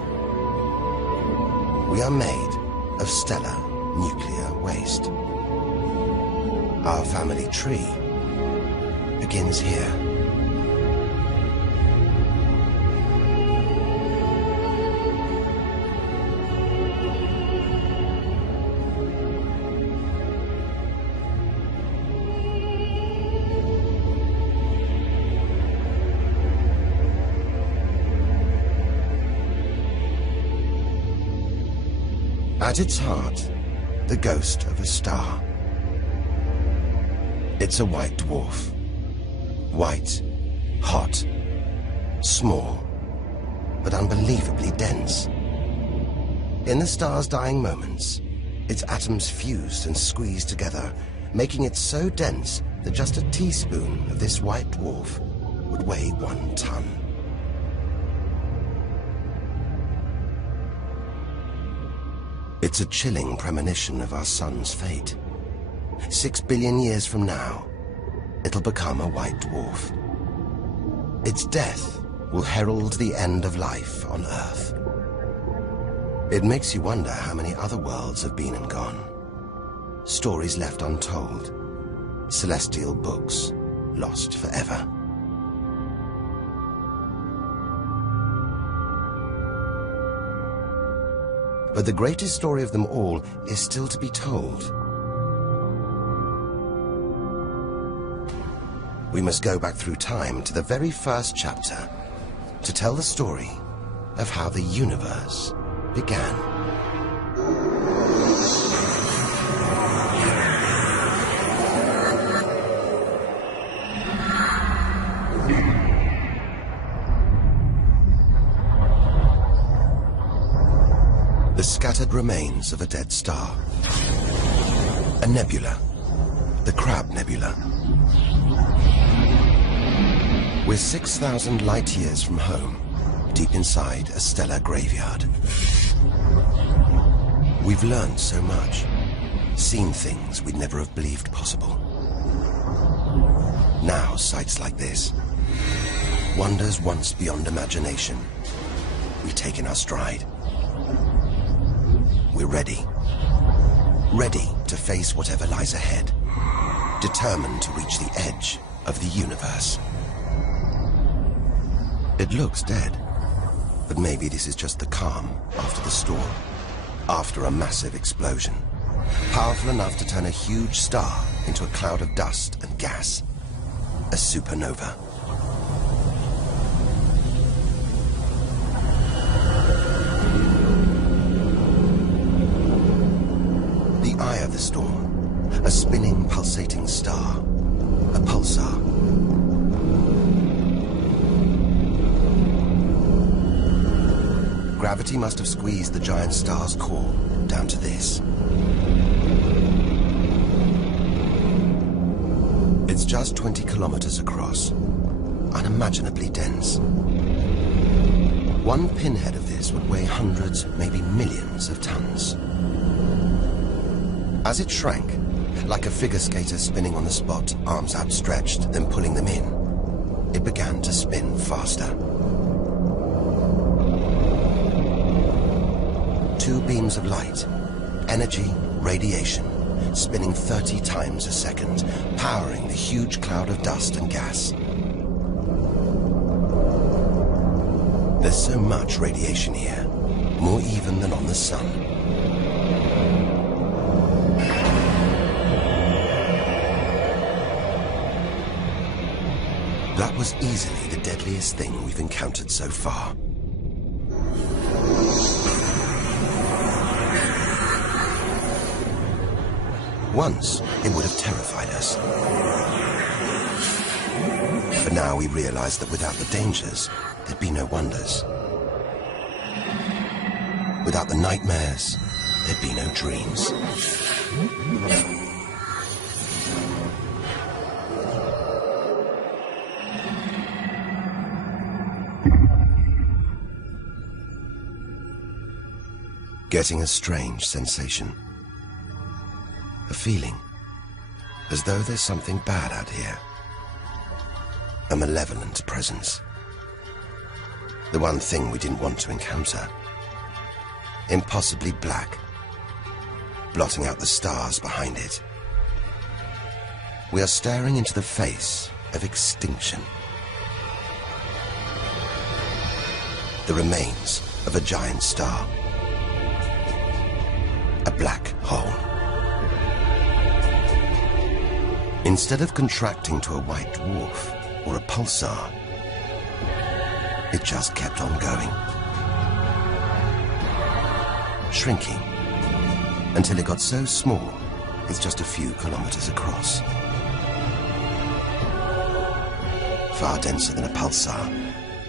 We are made of stellar nuclear waste. Our family tree begins here. At its heart, the ghost of a star. It's a white dwarf. White, hot, small, but unbelievably dense. In the star's dying moments, its atoms fused and squeezed together, making it so dense that just a teaspoon of this white dwarf would weigh 1 ton. It's a chilling premonition of our sun's fate. 6 billion years from now, it'll become a white dwarf. Its death will herald the end of life on Earth. It makes you wonder how many other worlds have been and gone. Stories left untold. Celestial books lost forever. But the greatest story of them all is still to be told. we must go back through time to the very first chapter to tell the story of how the universe began. The scattered remains of a dead star. A nebula. The Crab Nebula. We're 6,000 light years from home, deep inside a stellar graveyard. We've learned so much, seen things we'd never have believed possible. Now, sights like this, wonders once beyond imagination, we take in our stride. We're ready. Ready to face whatever lies ahead, determined to reach the edge of the universe. It looks dead, but maybe this is just the calm after the storm, after a massive explosion, powerful enough to turn a huge star into a cloud of dust and gas, a supernova. The eye of the storm, a spinning, pulsating star, a pulsar. Gravity must have squeezed the giant star's core down to this. It's just 20 kilometers across, unimaginably dense. One pinhead of this would weigh hundreds, maybe millions of tons. As it shrank, like a figure skater spinning on the spot, arms outstretched, then pulling them in, it began to spin faster. Two beams of light, energy, radiation, spinning 30 times a second, powering the huge cloud of dust and gas. There's so much radiation here, more even than on the sun. That was easily the deadliest thing we've encountered so far. Once, it would have terrified us. But now we realize that without the dangers, there'd be no wonders. Without the nightmares, there'd be no dreams. Getting a strange sensation. A feeling, as though there's something bad out here. A malevolent presence. The one thing we didn't want to encounter. Impossibly black, blotting out the stars behind it. We are staring into the face of extinction. The remains of a giant star. A black hole. Instead of contracting to a white dwarf or a pulsar, it just kept on going. Shrinking until it got so small, it's just a few kilometers across. Far denser than a pulsar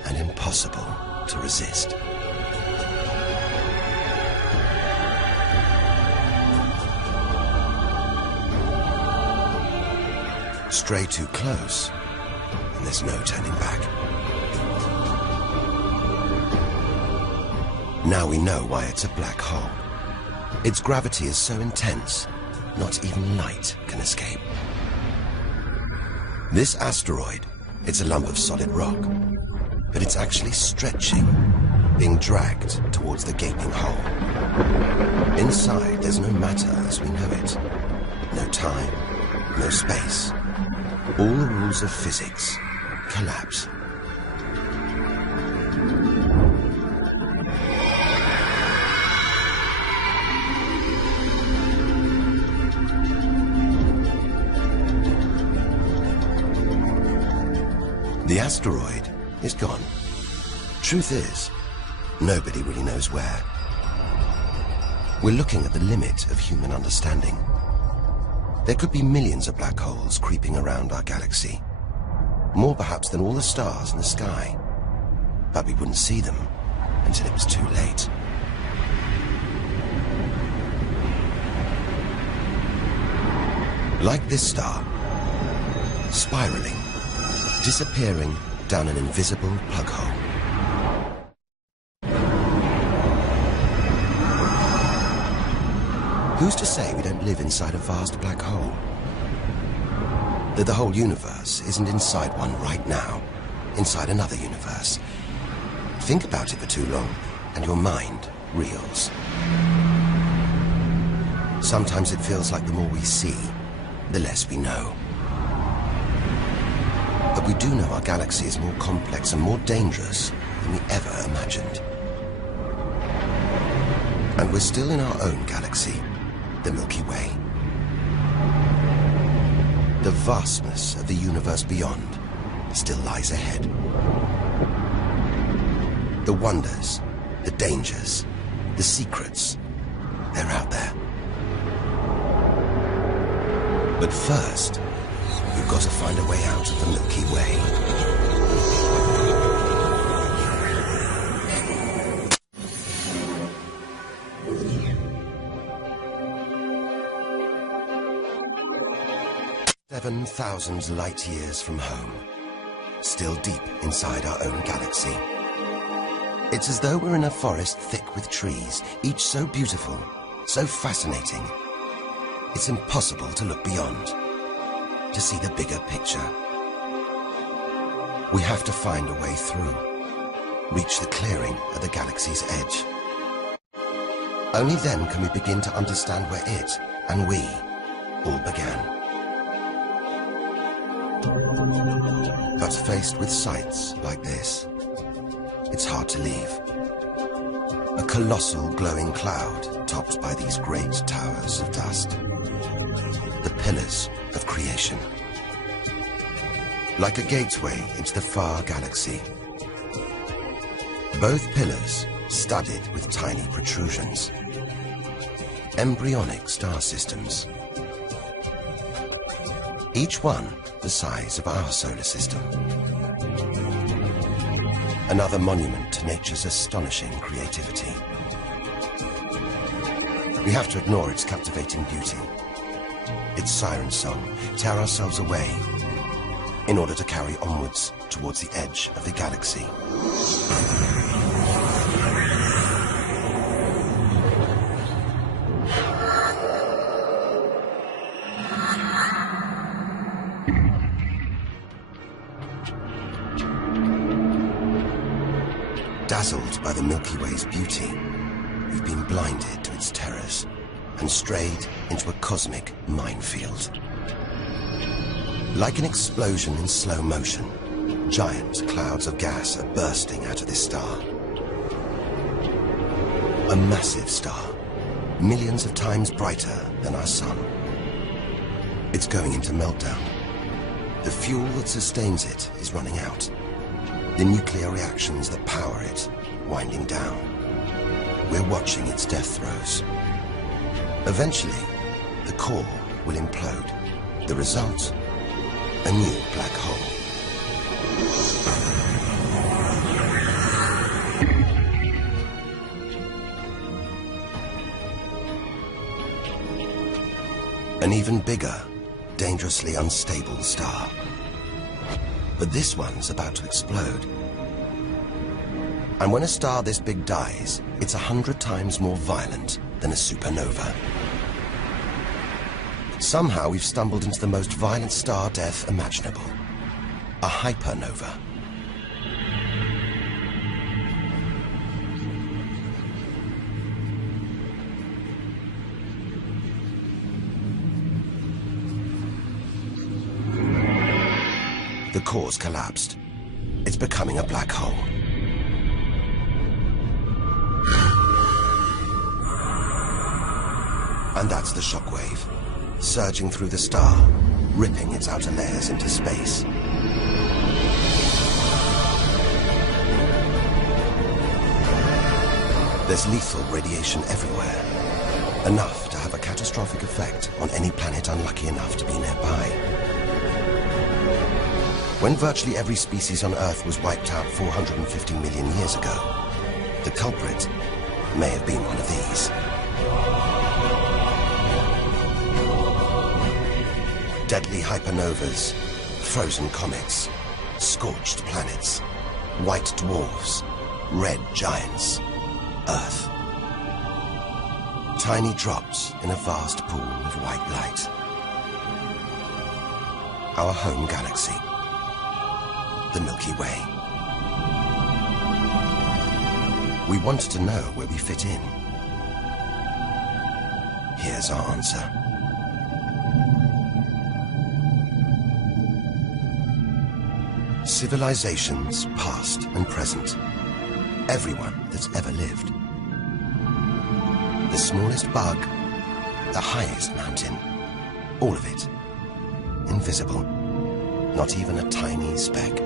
and impossible to resist. Stray too close, and there's no turning back. Now we know why it's a black hole. Its gravity is so intense, not even light can escape. This asteroid, it's a lump of solid rock, but it's actually stretching, being dragged towards the gaping hole. Inside, there's no matter as we know it. No time, no space. All the rules of physics collapse. asteroid is gone. Truth is, nobody really knows where. We're looking at the limit of human understanding. There could be millions of black holes creeping around our galaxy. More perhaps than all the stars in the sky. But we wouldn't see them until it was too late. Like this star, spiraling, disappearing down an invisible plug hole. Who's to say we don't live inside a vast black hole? That the whole universe isn't inside one right now, inside another universe. Think about it for too long, and your mind reels. Sometimes it feels like the more we see, the less we know. But we do know our galaxy is more complex and more dangerous than we ever imagined. And we're still in our own galaxy, the Milky Way. The vastness of the universe beyond still lies ahead. The wonders, the dangers, the secrets, they're out there. But first, we've got to find a way out of the Milky Way. 7,000 light years from home, still deep inside our own galaxy. It's as though we're in a forest thick with trees, each so beautiful, so fascinating. It's impossible to look beyond, to see the bigger picture. We have to find a way through, reach the clearing at the galaxy's edge. Only then can we begin to understand where it and we all began. But faced with sights like this, it's hard to leave. A colossal glowing cloud topped by these great towers of dust. The pillars of creation. Like a gateway into the far galaxy. Both pillars studded with tiny protrusions. Embryonic star systems. Each one the size of our solar system. Another monument to nature's astonishing creativity. We have to ignore its captivating beauty, its siren song, tear ourselves away, in order to carry onwards towards the edge of the galaxy. Dazzled by the Milky Way's beauty, we've been blinded to its terrors and strayed into a cosmic minefield. Like an explosion in slow motion, giant clouds of gas are bursting out of this star. A massive star, millions of times brighter than our sun. It's going into meltdown. The fuel that sustains it is running out. The nuclear reactions that power it winding down. We're watching its death throes. Eventually, the core will implode. The result, a new black hole. An even bigger, dangerously unstable star. But this one's about to explode. And when a star this big dies, it's 100 times more violent than a supernova. Somehow we've stumbled into the most violent star death imaginable. A hypernova. The core's collapsed. It's becoming a black hole. And that's the shockwave, surging through the star, ripping its outer layers into space. There's lethal radiation everywhere, enough to have a catastrophic effect on any planet unlucky enough to be nearby. When virtually every species on Earth was wiped out 450 million years ago, the culprit may have been one of these. Deadly hypernovas, frozen comets, scorched planets, white dwarfs, red giants, Earth. Tiny drops in a vast pool of white light. Our home galaxy, the Milky Way. We wanted to know where we fit in. Here's our answer. Civilizations, past and present. Everyone that's ever lived. The smallest bug, the highest mountain, all of it invisible. Not even a tiny speck.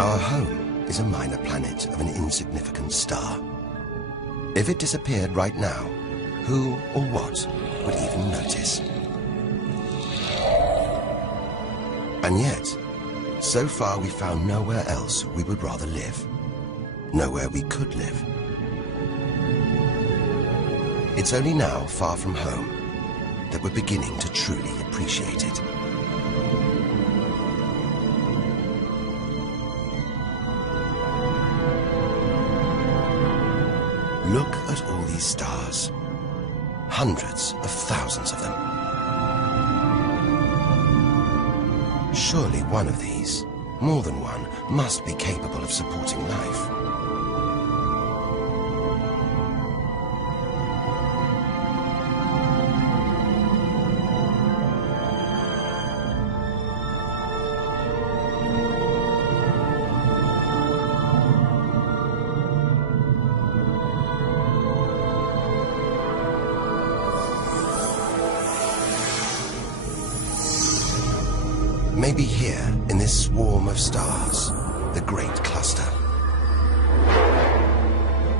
Our home is a minor planet of an insignificant star. If it disappeared right now, who or what would even notice? And yet, so far we found nowhere else we would rather live. Nowhere we could live. It's only now, far from home, that we're beginning to truly appreciate it. Look at all these stars. Hundreds of thousands of them. Surely one of these, more than one, must be capable of supporting life. Maybe here, in this swarm of stars, the Great Cluster.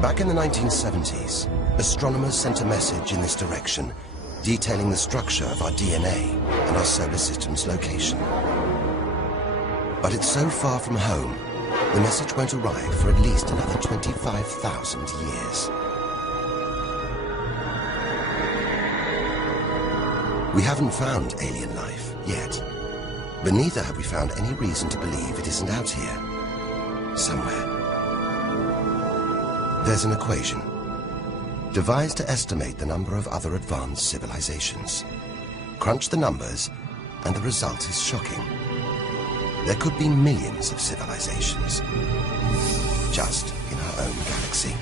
Back in the 1970s, astronomers sent a message in this direction, detailing the structure of our DNA and our solar system's location. But it's so far from home, the message won't arrive for at least another 25,000 years. We haven't found alien life yet. But neither have we found any reason to believe it isn't out here, somewhere. There's an equation, devised to estimate the number of other advanced civilizations. Crunch the numbers, and the result is shocking. There could be millions of civilizations, just in our own galaxy.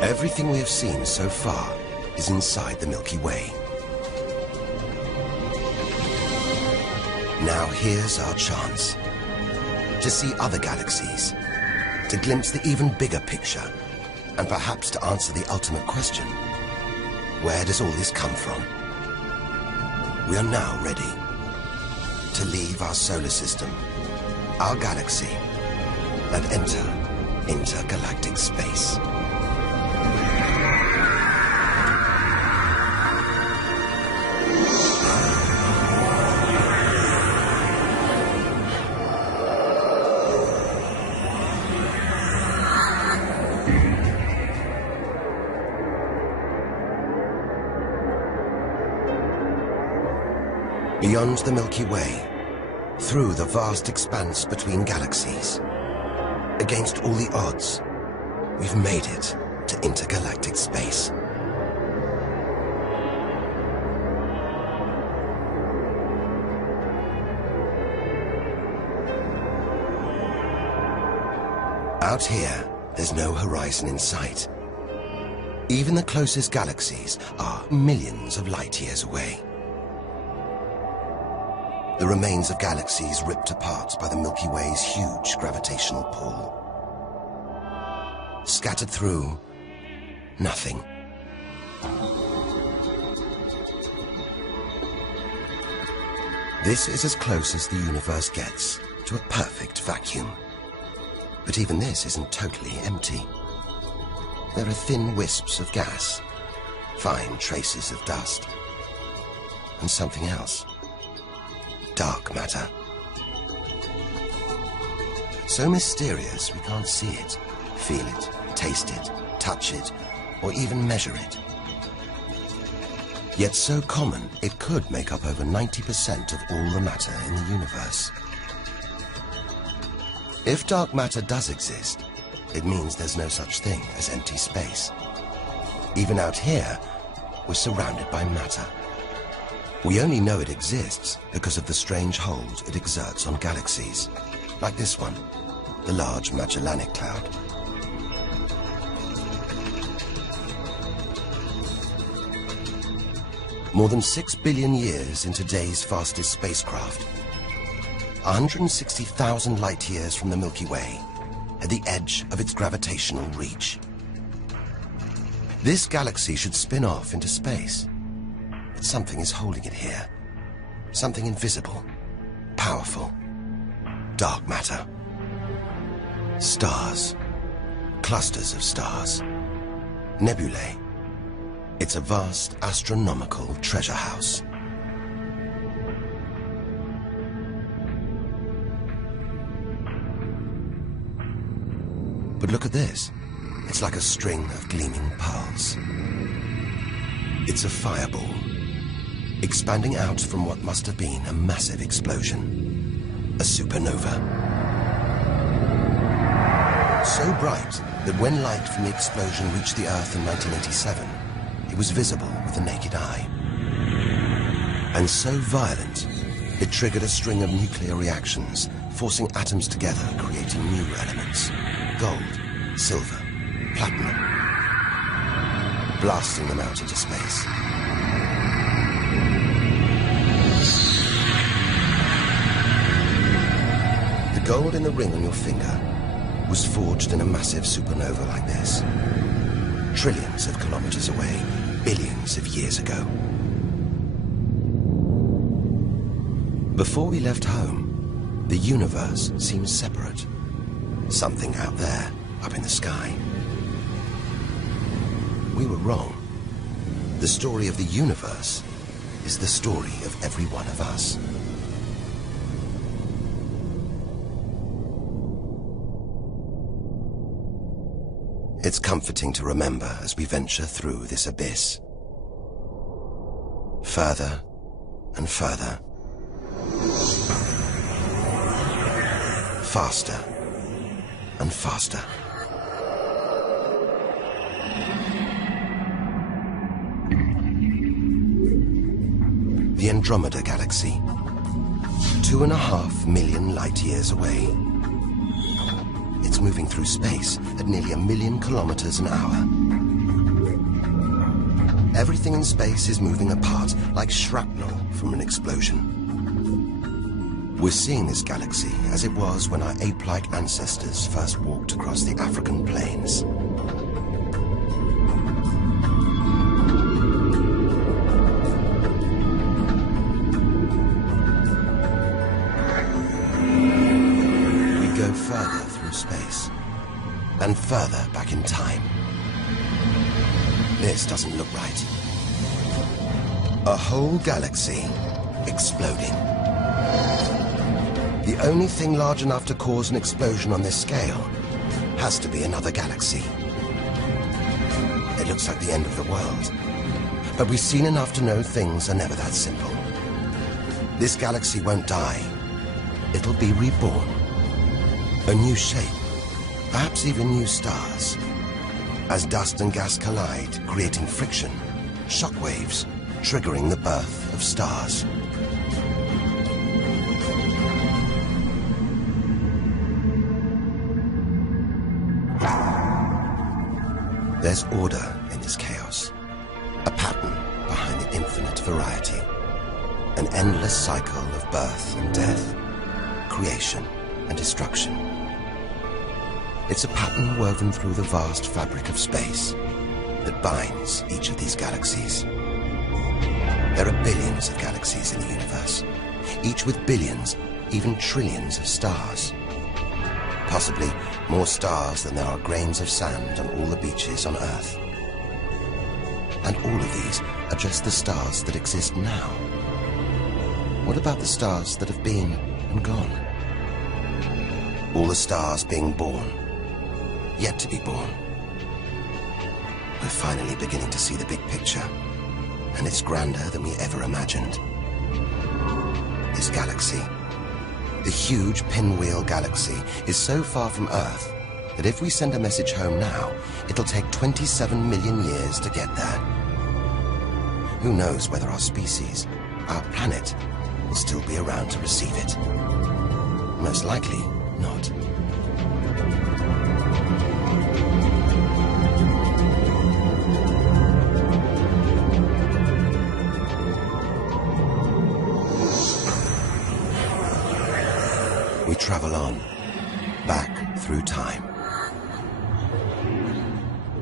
Everything we have seen so far is inside the Milky Way. Now here's our chance to see other galaxies, to glimpse the even bigger picture, and perhaps to answer the ultimate question: where does all this come from? We are now ready to leave our solar system, our galaxy, and enter intergalactic space. Beyond the Milky Way, through the vast expanse between galaxies, against all the odds, we've made it to intergalactic space. Out here, there's no horizon in sight. Even the closest galaxies are millions of light years away. the remains of galaxies ripped apart by the Milky Way's huge gravitational pull. Scattered through, nothing. This is as close as the universe gets to a perfect vacuum. But even this isn't totally empty. There are thin wisps of gas, fine traces of dust, and something else. Dark matter. So mysterious we can't see it, feel it, taste it, touch it, or even measure it. Yet so common, it could make up over 90% of all the matter in the universe. If dark matter does exist, it means there's no such thing as empty space. Even out here, we're surrounded by matter. We only know it exists because of the strange hold it exerts on galaxies, like this one, the Large Magellanic Cloud. More than 6 billion years in today's fastest spacecraft, 160,000 light-years from the Milky Way, at the edge of its gravitational reach. This galaxy should spin off into space, but something is holding it here. Something invisible, powerful, dark matter. Stars, clusters of stars, nebulae. It's a vast astronomical treasure house. But look at this. It's like a string of gleaming pearls. It's a fireball, expanding out from what must have been a massive explosion. A supernova. So bright that when light from the explosion reached the Earth in 1987, it was visible with the naked eye. And so violent, it triggered a string of nuclear reactions, forcing atoms together, creating new elements. Gold, silver, platinum, blasting them out into space. The gold in the ring on your finger was forged in a massive supernova like this, trillions of kilometers away, billions of years ago. Before we left home, the universe seemed separate. Something out there, up in the sky. We were wrong. The story of the universe is the story of every one of us. It's comforting to remember as we venture through this abyss. Further and further. Faster and faster. The Andromeda Galaxy, 2.5 million light-years away. It's moving through space at nearly 1 million kilometers an hour. Everything in space is moving apart like shrapnel from an explosion. We're seeing this galaxy as it was when our ape-like ancestors first walked across the African plains. We go further through space, and further back in time. This doesn't look right. A whole galaxy exploding. The only thing large enough to cause an explosion on this scale has to be another galaxy. It looks like the end of the world, but we've seen enough to know things are never that simple. This galaxy won't die. It'll be reborn. A new shape, perhaps even new stars. As dust and gas collide, creating friction, shockwaves, triggering the birth of stars. There's order in this chaos, a pattern behind the infinite variety. An endless cycle of birth and death, creation and destruction. It's a pattern woven through the vast fabric of space that binds each of these galaxies. There are billions of galaxies in the universe, each with billions, even trillions of stars. Possibly more stars than there are grains of sand on all the beaches on Earth. And all of these are just the stars that exist now. What about the stars that have been and gone? All the stars being born, yet to be born. We're finally beginning to see the big picture, and it's grander than we ever imagined. This galaxy, the huge Pinwheel Galaxy, is so far from Earth that if we send a message home now, it'll take 27 million years to get there. Who knows whether our species, our planet, will still be around to receive it? Most likely not. We travel on, back through time.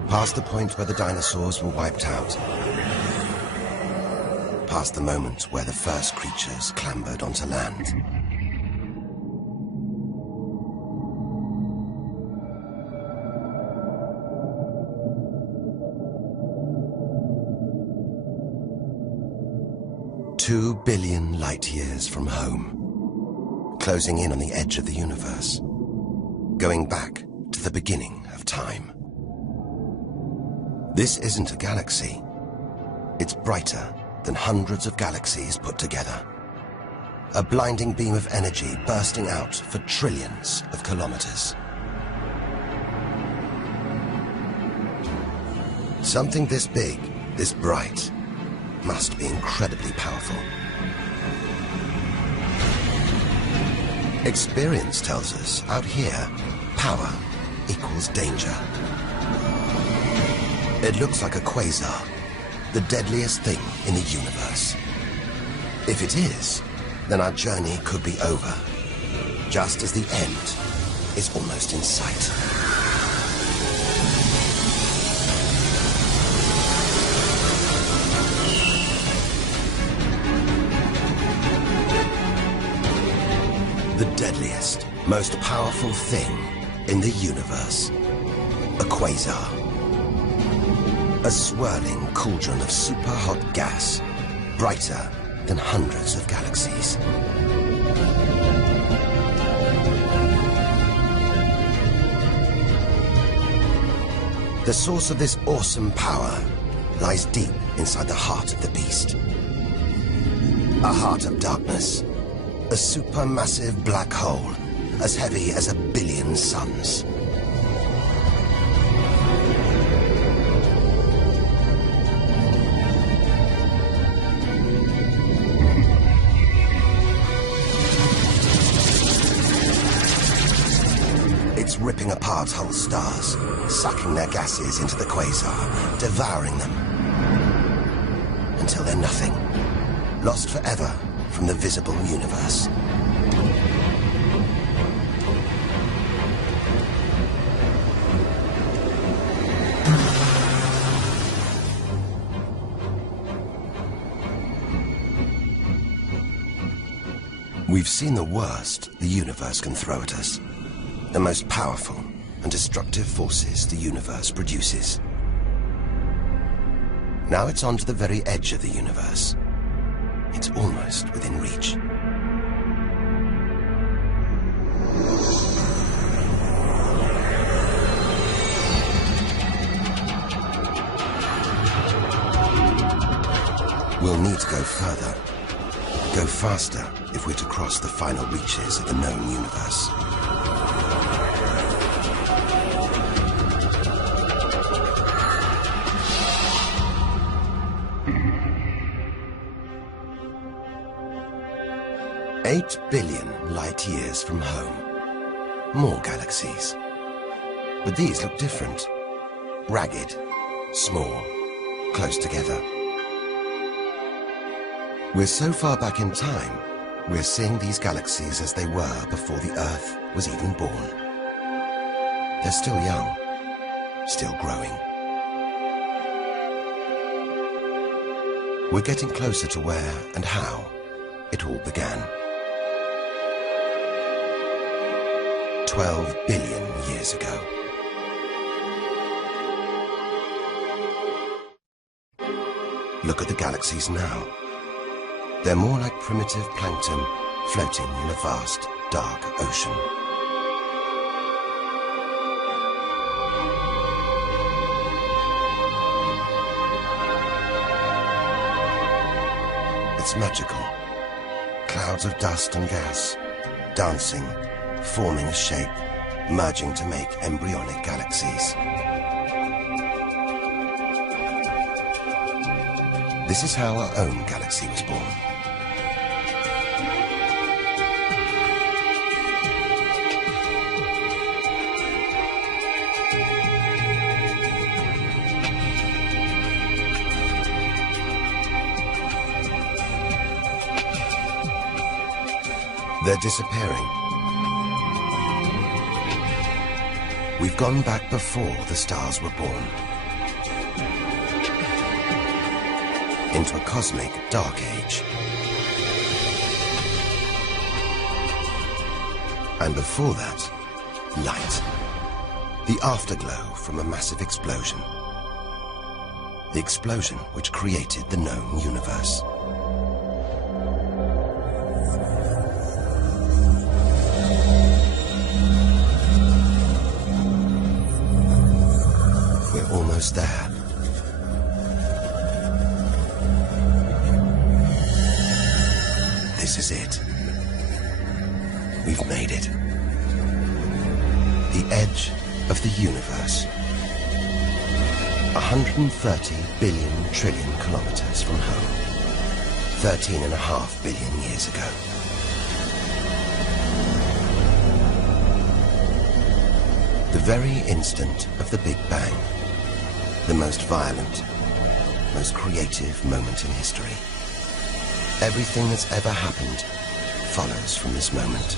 Past the point where the dinosaurs were wiped out. Past the moment where the first creatures clambered onto land. Two billion light years from home, closing in on the edge of the universe, going back to the beginning of time. This isn't a galaxy. It's brighter than hundreds of galaxies put together. A blinding beam of energy bursting out for trillions of kilometers. Something this big, this bright, must be incredibly powerful. Experience tells us, out here, power equals danger. It looks like a quasar, the deadliest thing in the universe. If it is, then our journey could be over, just as the end is almost in sight. The deadliest, most powerful thing in the universe. A quasar. A swirling cauldron of super-hot gas, brighter than hundreds of galaxies. The source of this awesome power lies deep inside the heart of the beast. A heart of darkness. A supermassive black hole, as heavy as 1 billion suns. It's ripping apart whole stars, sucking their gases into the quasar, devouring them, until they're nothing, lost forever from the visible universe. We've seen the worst the universe can throw at us, the most powerful and destructive forces the universe produces. Now it's on to the very edge of the universe. It's almost within reach. We'll need to go further, go faster if we're to cross the final reaches of the known universe. Eight billion light years from home. More galaxies. But these look different. Ragged, small, close together. We're so far back in time, we're seeing these galaxies as they were before the Earth was even born. They're still young, still growing. We're getting closer to where and how it all began. 12 billion years ago. Look at the galaxies now. They're more like primitive plankton floating in a vast, dark ocean. It's magical. Clouds of dust and gas, dancing, forming a shape, merging to make embryonic galaxies. This is how our own galaxy was born. They're disappearing. We've gone back before the stars were born. Into a cosmic dark age. And before that, light. The afterglow from a massive explosion. The explosion which created the known universe. We're almost there. This is it. We've made it. The edge of the universe. 130 billion trillion kilometers from home. 13.5 billion years ago. The very instant of the Big Bang. The most violent, most creative moment in history. Everything that's ever happened follows from this moment.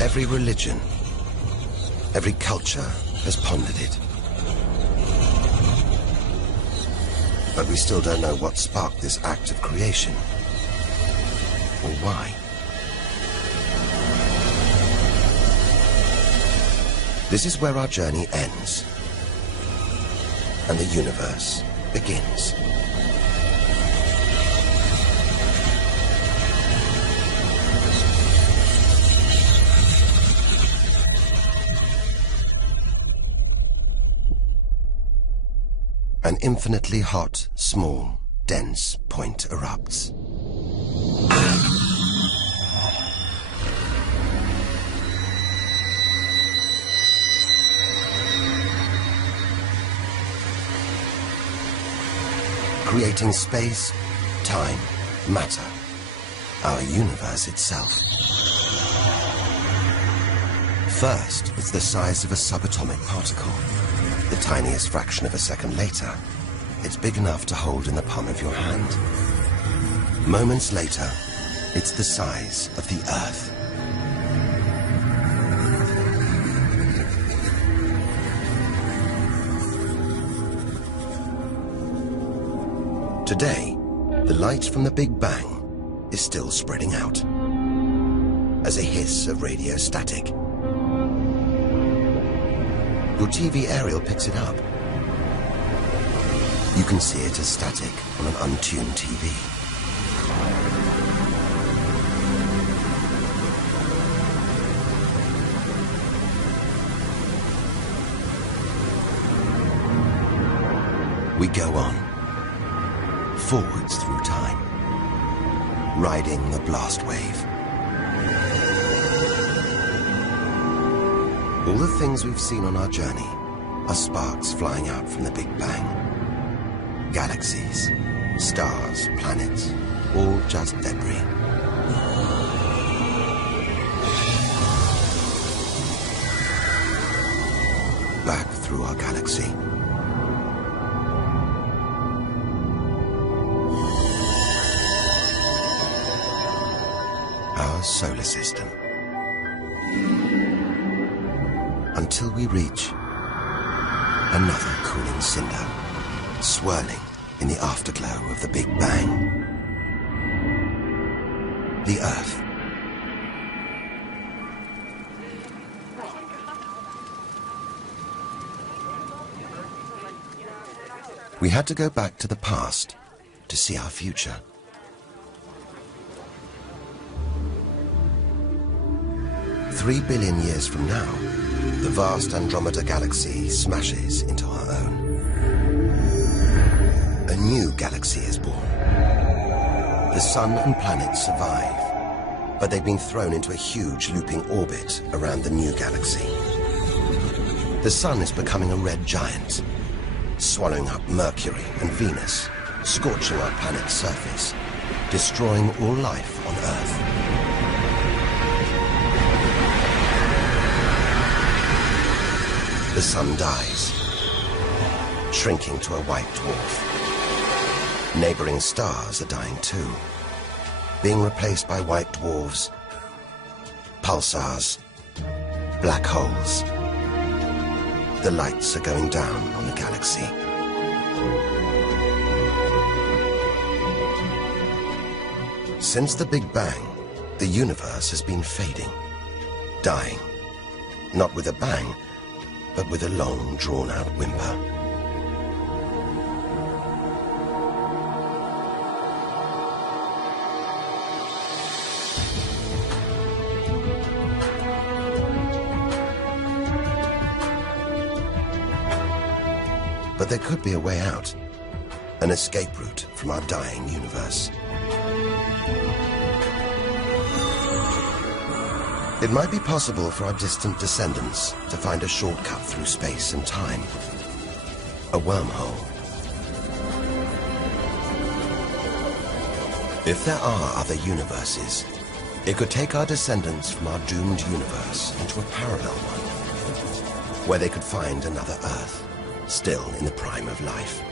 Every religion, every culture has pondered it. But we still don't know what sparked this act of creation, or why. This is where our journey ends, and the universe begins. An infinitely hot, small, dense point erupts. Creating space, time, matter, our universe itself. First, it's the size of a subatomic particle. The tiniest fraction of a second later, it's big enough to hold in the palm of your hand. Moments later, it's the size of the Earth. Today, the light from the Big Bang is still spreading out as a hiss of radio static. Your TV aerial picks it up. You can see it as static on an untuned TV. We go on, forwards through time, riding the blast wave. All the things we've seen on our journey are sparks flying out from the Big Bang. Galaxies, stars, planets, all just debris. through our galaxy. Our solar system. Until we reach another cooling cinder, swirling in the afterglow of the Big Bang. The Earth. We had to go back to the past to see our future. Three billion years from now, the vast Andromeda galaxy smashes into our own. A new galaxy is born. The sun and planets survive, but they've been thrown into a huge looping orbit around the new galaxy. The sun is becoming a red giant, swallowing up Mercury and Venus, scorching our planet's surface, destroying all life on Earth. The sun dies, shrinking to a white dwarf. Neighboring stars are dying too, being replaced by white dwarfs, pulsars, black holes. The lights are going down on the galaxy. Since the Big Bang, the universe has been fading, dying, not with a bang, but with a long, drawn-out whimper. But there could be a way out, an escape route from our dying universe. It might be possible for our distant descendants to find a shortcut through space and time. A wormhole. If there are other universes, it could take our descendants from our doomed universe into a parallel one, where they could find another Earth, still in the prime of life.